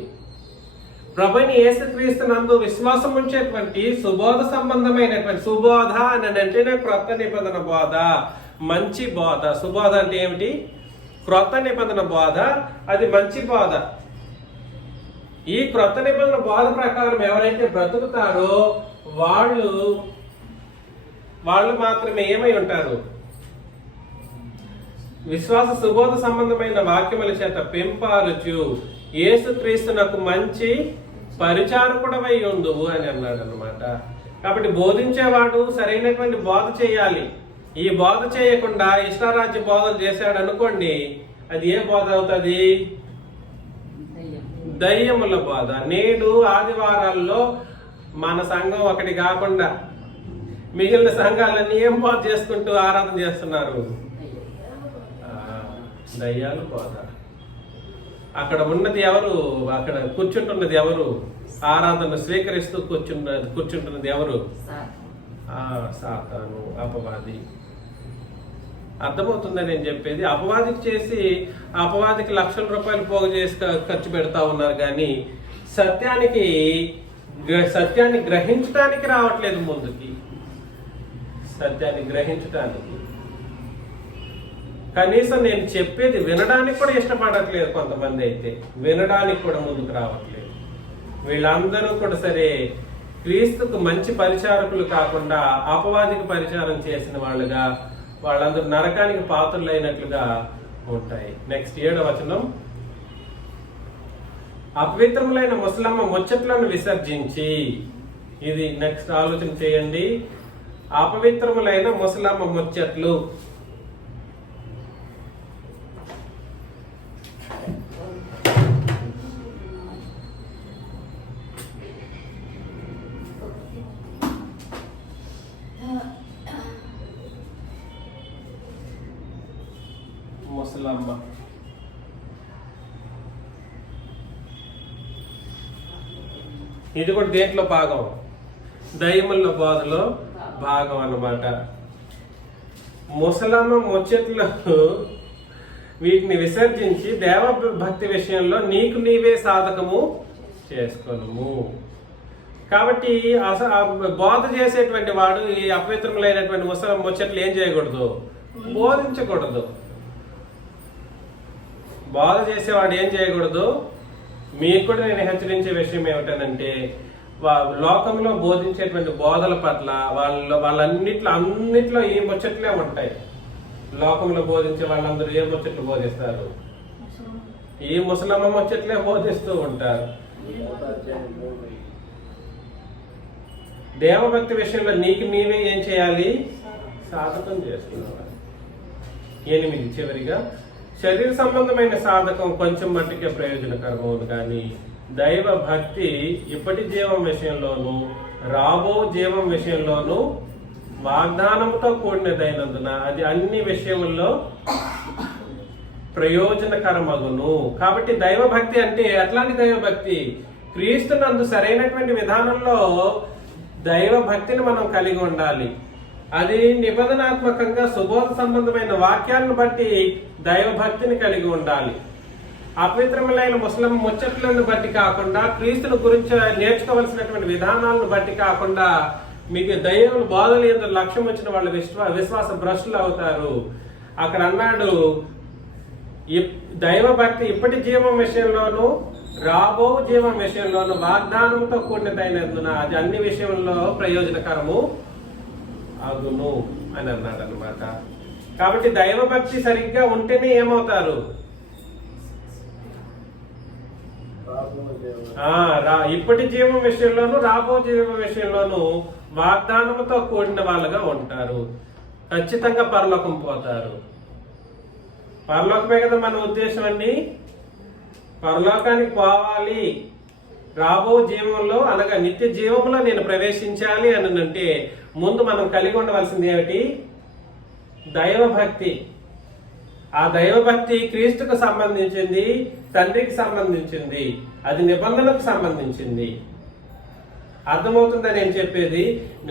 ప్రభుని యేసుక్రీస్తు నందు విశ్వాసం ఉంచేటువంటి సుబోధ సంబంధమైనటువంటి, సుబోధ అని అంటేనే క్రొత్త నిబంధన బోధ, మంచి బోధ. సుబోధ అంటే ఏమిటి? క్రొత్త నిబంధన బోధ, అది మంచి బోధ. ఈ క్రొత్త నిబంధన బోధ ప్రకారం ఎవరైతే బ్రతుకుతారో వాళ్ళు మాత్రమే ఏమై ఉంటారు? విశ్వాస సుబోధ సంబంధమైన వాక్యముల చేత పెంపారుచు యేసుక్రీస్తునకు మంచి పరిచారకుడవై ఉండువు అని అన్నాడు అన్నమాట. కాబట్టి బోధించేవాడు సరైనటువంటి బోధ చేయాలి. ఈ బోధ చేయకుండా ఇష్టారాజ్య బోధలు చేశాడు అనుకోండి, అది ఏ బోధ అవుతుంది? దయ్యముల బోధ. నేడు ఆదివారాల్లో మన సంఘం ఒకటి కాకుండా మిగిలిన సంఘాలన్నీ ఏం బోధ చేసుకుంటూ ఆరాధన చేస్తున్నారు? దయ్యాలు బోధ. అక్కడ ఉన్నది ఎవరు? అక్కడ కూర్చుంటున్నది ఎవరు? ఆరాధన స్వీకరిస్తూ కూర్చుంటున్నది ఎవరు? సాతాను, అపవాది. అర్థమవుతుందని నేను చెప్పేది. అపవాదికి చేసి అపవాదికి లక్షల రూపాయలు పోగు చేసి ఖర్చు పెడతా ఉన్నారు, కానీ సత్యాన్ని గ్రహించడానికి రావట్లేదు ముందుకి. సత్యాన్ని గ్రహించడానికి కనీసం నేను చెప్పేది వినడానికి కూడా ఇష్టపడట్లేదు. కొంతమంది అయితే వినడానికి కూడా ముందుకు రావట్లేదు. వీళ్ళందరూ కూడా సరే క్రీస్తుకు మంచి పరిచారకులు కాకుండా అపవాదికి పరిచారం చేసిన వాళ్ళుగా, వాళ్ళందరూ నరకానికి పాత్రులైనట్లుగా ఉంటాయి. నెక్స్ట్ 7వ వచనం. అపవిత్రములైన ముసలమ్మ ముచ్చట్లను విసర్జించి, ఇది నెక్స్ట్ ఆలోచన చేయండి. అపవిత్రములైన ముసలమ్మ ముచ్చట్లు. ముసలమ్మ ఇది కూడా దేంట్లో భాగం? దయ్యముల బోధలో భాగం అన్నమాట. ముసలమ్మ ముచ్చట్లు వీటిని విసర్జించి దేవభక్తి విషయంలో నీకు నీవే సాధకము చేసుకోను. కాబట్టి బోధ చేసేటువంటి వాడు ఈ అపవిత్రములైనటువంటి ముచ్చట్లు ఏం చేయకూడదు? బోధించకూడదు. బోధ చేసేవాడు ఏం చేయకూడదు? మీకు కూడా నేను హెచ్చరించే విషయం ఏమిటంటే, లోకంలో బోధించేటువంటి బోధల పట్ల అన్నిట్లో ఈ ముచ్చట్లే ఉంటాయి. లోకంలో బోధించే వాళ్ళందరూ ఏ ముచ్చట్లు బోధిస్తారు? ఈ ముసలమ్మ ముచ్చట్లే బోధిస్తూ ఉంటారు. దేవభక్తి విషయంలో నీకు నీవే ఏం చేయాలి? సాధకం చేసుకోవాలి. 8 చివరిగా, శరీర సంబంధమైన సాధకం కొంచెం మట్టుకే ప్రయోజనకరమవును, కానీ దైవ భక్తి ఇప్పటి జీవం విషయంలోనూ రాబో జీవం విషయంలోనూ వాగ్దానంతో కూడినదైనందున అది అన్ని విషయముల్లో ప్రయోజనకరమగును. కాబట్టి దైవ భక్తి అంటే ఎట్లాంటి దైవ భక్తి? క్రీస్తునందు సరైనటువంటి విధానంలో దైవ భక్తిని మనం కలిగి ఉండాలి. అది నిబంధనాత్మకంగా సుబోధ సంబంధమైన వాక్యాలను బట్టి దైవ భక్తిని కలిగి ఉండాలి. అపవిత్రములైన ముస్లిం ముచ్చట్లను బట్టి కాకుండా, క్రీస్తుని గురించి నేర్చుకోవలసినటువంటి విధానాలను బట్టి కాకుండా, మీకు దైవ బోధలు ఎందు లక్ష్యం వచ్చిన వాళ్ళు విశ్వాస భ్రష్టులు అవుతారు. అక్కడ అన్నాడు, దైవ భక్తి ఇప్పటి జీవం విషయంలోనూ రాబో జీవం విషయంలోనూ వాగ్దానంతో కూడినదైనందున అది అన్ని విషయంలో ప్రయోజనకరము అగును అని అన్నాడు అనమాట. కాబట్టి దైవభక్తి సరిగ్గా ఉంటేనే ఏమవుతారు? ఇప్పటి జీవం విషయంలోనూ రాబో జీవం విషయంలోనూ వాగ్దానంతో కూడిన వాళ్ళుగా ఉంటారు. ఖచ్చితంగా పరలోకం పోతారు. పరలోకమే కదా మన ఉద్దేశం అండి. పరలోకానికి పోవాలి, రాబో జీవంలో అనగా నిత్య జీవంలో నేను ప్రవేశించాలి అని అంటే ముందు మనం కలిగి ఉండవలసింది ఏమిటి? దైవభక్తి. ఆ దైవభక్తి క్రీస్తుకు సంబంధించింది, తండ్రికి సంబంధించింది, అది నిబంధనకు సంబంధించింది. అర్థమవుతుందా నేను చెప్పేది?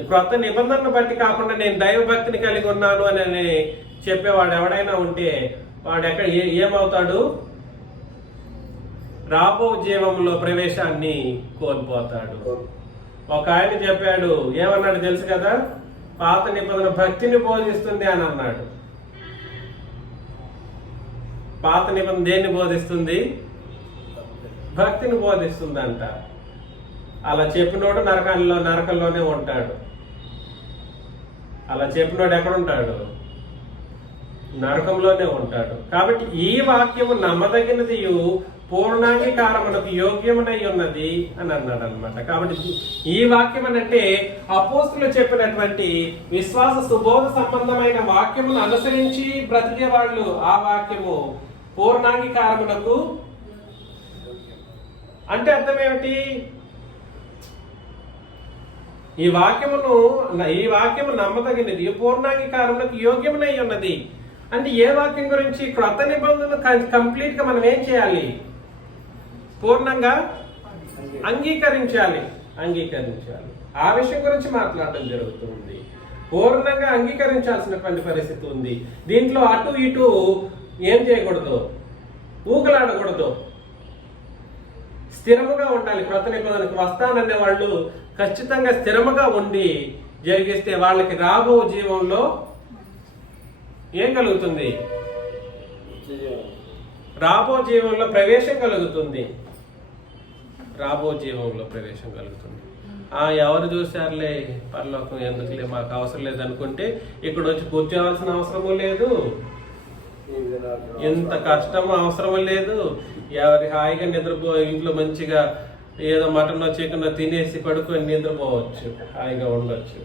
క్రొత్త నిబంధనను బట్టి కాకుండా నేను దైవభక్తిని కలిగి ఉన్నాను అని చెప్పేవాడు ఎవడైనా ఉంటే వాడు ఏమవుతాడు? రాబో జీవంలో ప్రవేశాన్ని కోల్పోతాడు. ఒక ఆయన చెప్పాడు, ఏమన్నాడు తెలుసు కదా? పాత నిబంధన భక్తిని బోధిస్తుంది అని అన్నాడు. పాత నిబంధన దేన్ని బోధిస్తుంది? భక్తిని బోధిస్తుందంట. అలా చెప్పినోడు నరకంలోనే ఉంటాడు. అలా చెప్పినోడు ఎక్కడుంటాడు? నరకంలోనే ఉంటాడు. కాబట్టి ఈ వాక్యము నమ్మదగినది, పూర్ణాంగీకారమునకు యోగ్యమునై ఉన్నది అని అన్నాడు అనమాట. కాబట్టి ఈ వాక్యం అంటే అపోస్తులు చెప్పినటువంటి విశ్వాస సుబోధ సంబంధమైన వాక్యమును అనుసరించి బ్రతికే వాళ్ళు ఆ వాక్యము పూర్ణాంగీకారమునకు అంటే అర్థం ఏమిటి? ఈ వాక్యము నమ్మదగినది, పూర్ణాంగీకారములకు యోగ్యమునై ఉన్నది. అంటే ఏ వాక్యం గురించి? క్రొత్త నిబంధనలు కంప్లీట్ గా మనం ఏం చేయాలి? పూర్ణంగా అంగీకరించాలి. ఆ విషయం గురించి మాట్లాడడం జరుగుతుంది. పూర్ణంగా అంగీకరించాల్సినటువంటి పరిస్థితి ఉంది. దీంట్లో అటు ఇటు ఏం చేయకూడదు, ఊగలాడకూడదు, స్థిరముగా ఉండాలి. క్రొత్త నిబంధనకు వస్తాననే వాళ్ళు ఖచ్చితంగా స్థిరముగా ఉండి జరిగిస్తే వాళ్ళకి రాబో జీవంలో ఏం కలుగుతుంది? రాబో జీవంలో ప్రవేశం కలుగుతుంది. ఎవరు చూశారులే, పరలోకం ఎందుకులే, మాకు అవసరం లేదు అనుకుంటే ఇక్కడ వచ్చి కూర్చోవలసిన అవసరము లేదు, ఎంత కష్టము అవసరం లేదు. ఎవరి హాయిగా ఇంట్లో మంచిగా ఏదో మటన్ చికెన్ తినేసి పడుకొని నిద్రపోవచ్చు, హాయిగా ఉండొచ్చు.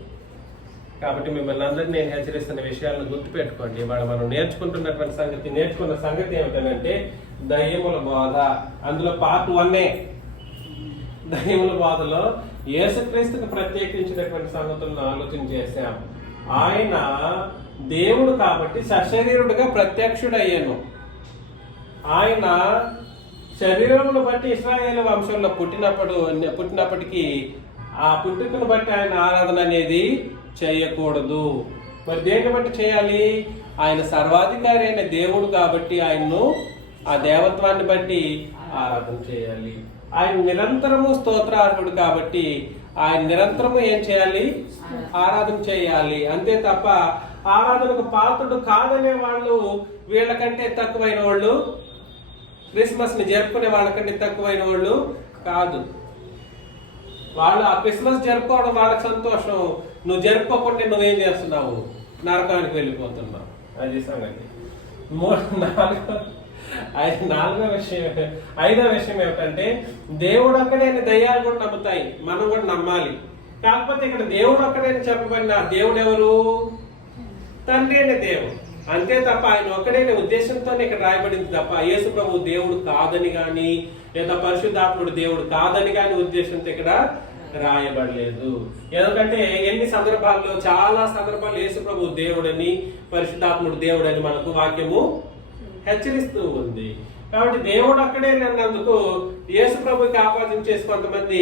కాబట్టి మిమ్మల్ని అందరినీ నేను హెచ్చరిస్తున్న విషయాలను గుర్తుపెట్టుకోండి. ఇవాళ మనం నేర్చుకున్న సంగతి ఏమిటంటే దయ్యముల బోధ. అందులో పార్ట్ 1 దయ్యముల బోధలో యేసుక్రీస్తుకు ప్రత్యేకించినటువంటి సంగతులను ఆలోచన చేశాం. ఆయన దేవుడు కాబట్టి సశరీరుడుగా ప్రత్యక్షుడయ్యాను. ఆయన శరీరమును బట్టి ఇశ్రాయేలు వంశంలో పుట్టినప్పటికీ ఆ పుట్టుకను బట్టి ఆయన ఆరాధన అనేది చేయకూడదు. మరి దేన్ని బట్టి చేయాలి? ఆయన సర్వాధికారి అయిన దేవుడు కాబట్టి ఆయన్ను ఆ దేవత్వాన్ని బట్టి ఆరాధన చేయాలి. ఆయన నిరంతరము స్తోత్రార్హుడు కాబట్టి ఆయన నిరంతరము ఏం చేయాలి? ఆరాధన చేయాలి. అంతే తప్ప ఆరాధనకు పాత్రుడు కాదనే వాళ్ళు, వీళ్ళకంటే తక్కువైన వాళ్ళు, క్రిస్మస్ ని జరుపుకునే వాళ్ళకంటే తక్కువైన వాళ్ళు కాదు. వాళ్ళు ఆ క్రిస్మస్ జరుపుకోవడం వాళ్ళకి సంతోషం. నువ్వు జరుపుకోకుండా నువ్వేం చేస్తున్నావు? నరకానికి వెళ్ళిపోతున్నావు. అది సంగతి. ఐదో విషయం ఏమిటంటే దేవుడు అక్కడే దయ్యాలు కూడా నమ్ముతాయి, మనం కూడా నమ్మాలి. కాకపోతే ఇక్కడ దేవుడు అక్కడే చెప్పబడిన దేవుడు ఎవరు? తండ్రి అనే దేవుడు. అంతే తప్ప ఆయన ఒక్కడైన ఉద్దేశంతోనే ఇక్కడ రాయబడింది తప్ప యేసు ప్రభు దేవుడు కాదని గాని లేదా పరిశుద్ధాత్ముడు దేవుడు కాదని గాని ఉద్దేశంతో ఇక్కడ రాయబడలేదు. ఎందుకంటే ఎన్ని సందర్భాల్లో, చాలా సందర్భాలు యేసు ప్రభు దేవుడని పరిశుద్ధాత్ముడు దేవుడని మనకు వాక్యము హెచ్చరిస్తూ ఉంది. కాబట్టి దేవుడు అక్కడే అన్నందుకు యేసు ప్రభుకి ఆపాదించేసి కొంతమంది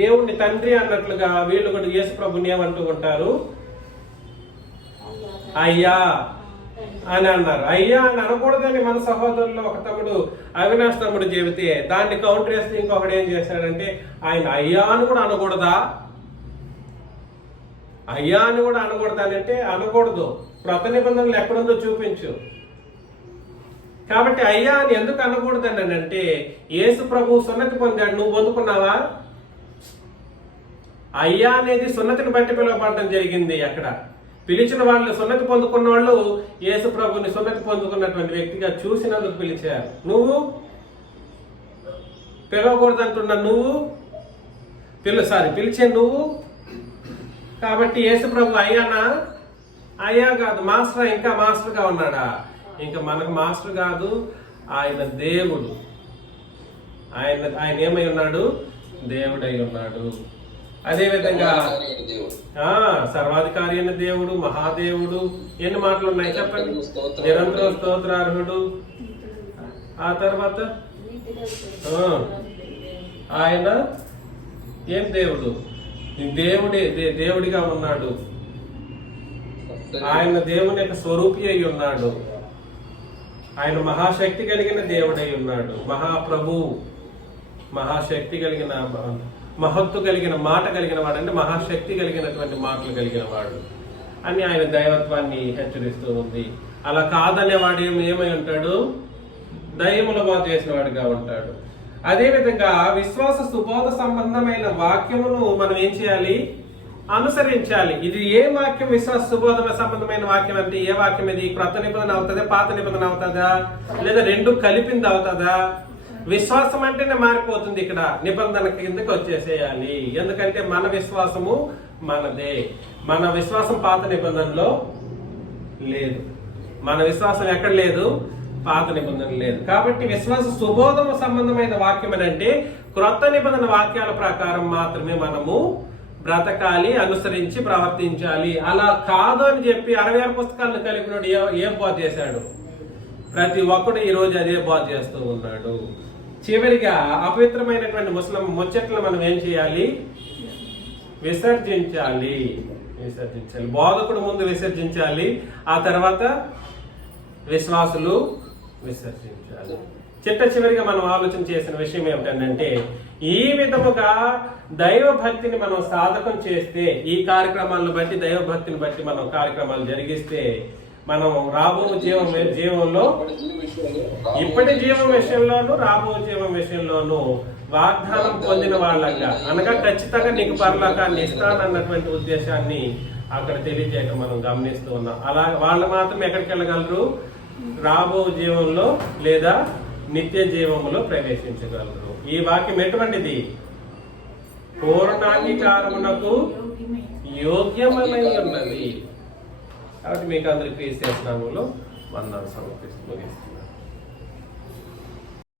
దేవుణ్ణి తండ్రి అన్నట్లుగా వీళ్ళు కూడా యేసు ప్రభుని ఏమంటూ ఉంటారు? అయ్యా అని అన్నారు. అయ్యా అని అనకూడదని మన సహోదరులు ఒక తమ్ముడు అవినాష్ తమ్ముడు చెబితే దాన్ని కౌంటర్ చేస్తే ఇంకొకటి ఏం చేశాడంటే ఆయన అయ్యా అని కూడా అనకూడదా? అయ్యా అని కూడా అనకూడదా అంటే అనకూడదు. క్రొత్త నిబంధనలు ఎక్కడుందో చూపించు. కాబట్టి అయ్యా అని ఎందుకు అనకూడదని అంటే యేసు ప్రభు సున్నతి పొందాడు, నువ్వు పొందుకున్నావా? అయ్యా అనేది సున్నతిని బట్టి పిలువబడటం జరిగింది. అక్కడ పిలిచిన వాళ్ళు, సున్నతి పొందుకున్న వాళ్ళు యేసు ప్రభుని సున్నతి పొందుకున్నటువంటి వ్యక్తిగా చూసినందుకు పిలిచారు. నువ్వు పిలవకూడదు అంటున్నా, నువ్వు పిలిచే నువ్వు. కాబట్టి యేసు ప్రభు అయ్యానా? అయ్యా కాదు, మాస్టర్. ఇంకా మాస్టర్గా ఉన్నాడా? ఇంకా మనకు మాస్టర్ కాదు, ఆయన దేవుడు. ఆయన ఏమై ఉన్నాడు? దేవుడై ఉన్నాడు. అదే విధంగా సర్వాధికారి అయిన దేవుడు, మహాదేవుడు. ఎన్ని మాటలు ఉన్నాయి చెప్పండి? నిరంతర స్తోత్రార్హుడు. ఆ తర్వాత ఆయన ఏం దేవుడు? దేవుడిగా ఉన్నాడు. ఆయన దేవుని యొక్క స్వరూపి అయి ఉన్నాడు. ఆయన మహాశక్తి కలిగిన దేవుడై ఉన్నాడు. మహాప్రభు, మహాశక్తి కలిగిన, మహత్తు కలిగిన మాట కలిగిన వాడు. అంటే మహాశక్తి కలిగినటువంటి మాటలు కలిగిన వాడు అని ఆయన దైవత్వాన్ని హెచ్చరిస్తూ ఉంది. అలా కాదనేవాడు ఏమై ఉంటాడు? దయ్యముల బాధ చేసిన వాడిగా ఉంటాడు. అదేవిధంగా విశ్వాస సుబోధ సంబంధమైన వాక్యమును మనం ఏం చేయాలి? అనుసరించాలి. ఇది ఏ వాక్యం? విశ్వాస సుబోధ సంబంధమైన వాక్యం అంటే ఏ వాక్యం? ఇది క్రొత్త నిబంధన అవుతుందా, పాత నిబంధన అవుతుందా, లేదా రెండు కలిపింది అవుతుందా? విశ్వాసం అంటేనే మారిపోతుంది. ఇక్కడ నిబంధన కిందకి వచ్చేసేయాలి. ఎందుకంటే మన విశ్వాసము మనదే. మన విశ్వాసం పాత నిబంధనలో లేదు. మన విశ్వాసం ఎక్కడ లేదు? పాత నిబంధన లేదు. కాబట్టి విశ్వాస సుబోధము సంబంధమైన వాక్యం అని అంటే క్రొత్త నిబంధన వాక్యాల ప్రకారం మాత్రమే మనము బ్రతకాలి, అనుసరించి ప్రవర్తించాలి. అలా కాదు అని చెప్పి 66 పుస్తకాలను కలిపినోడు ఏం బోధ చేశాడు? ప్రతి ఒక్కడు ఈ రోజు అదే బోధ చేస్తూ ఉన్నాడు. చివరిగా అపవిత్రమైనటువంటి ముస్లిం ముచ్చట్లు మనం ఏం చేయాలి? విసర్జించాలి. బోధకుడు ముందు విసర్జించాలి, ఆ తర్వాత విశ్వాసులు విసర్జించాలి. చివరిగా మనం ఆలోచన చేసిన విషయం ఏమిటంటే, ఈ విధముగా దైవ భక్తిని మనం సాధకం చేస్తే, ఈ కార్యక్రమాలను బట్టి దైవ భక్తిని బట్టి మనం కార్యక్రమాలు జరిగిస్తే మనం రాబో జీవంలో ఇప్పటి జీవం విషయంలోనూ రాబో జీవం విషయంలోనూ వాగ్దానం పొందిన వాళ్ళగా, అనగా ఖచ్చితంగా నీకు పరలోకాన్ని ఇస్తానన్నటువంటి ఉద్దేశాన్ని అక్కడ తెలియజేయడం మనం గమనిస్తూ ఉన్నాం. అలా వాళ్ళు మాత్రం ఎక్కడికి వెళ్ళగలరు? రాబో జీవంలో లేదా నిత్య జీవములో ప్రవేశించగలరు. ఈ వాక్యం ఎటువంటిది? పూర్ణాంగీకారమునకు యోగ్యమై ఉన్నది. కాబట్టి మీకు అందరికీ క్రీస్తు నామములో వందనాలు సమర్పిస్తూ ముగిస్తున్నాను.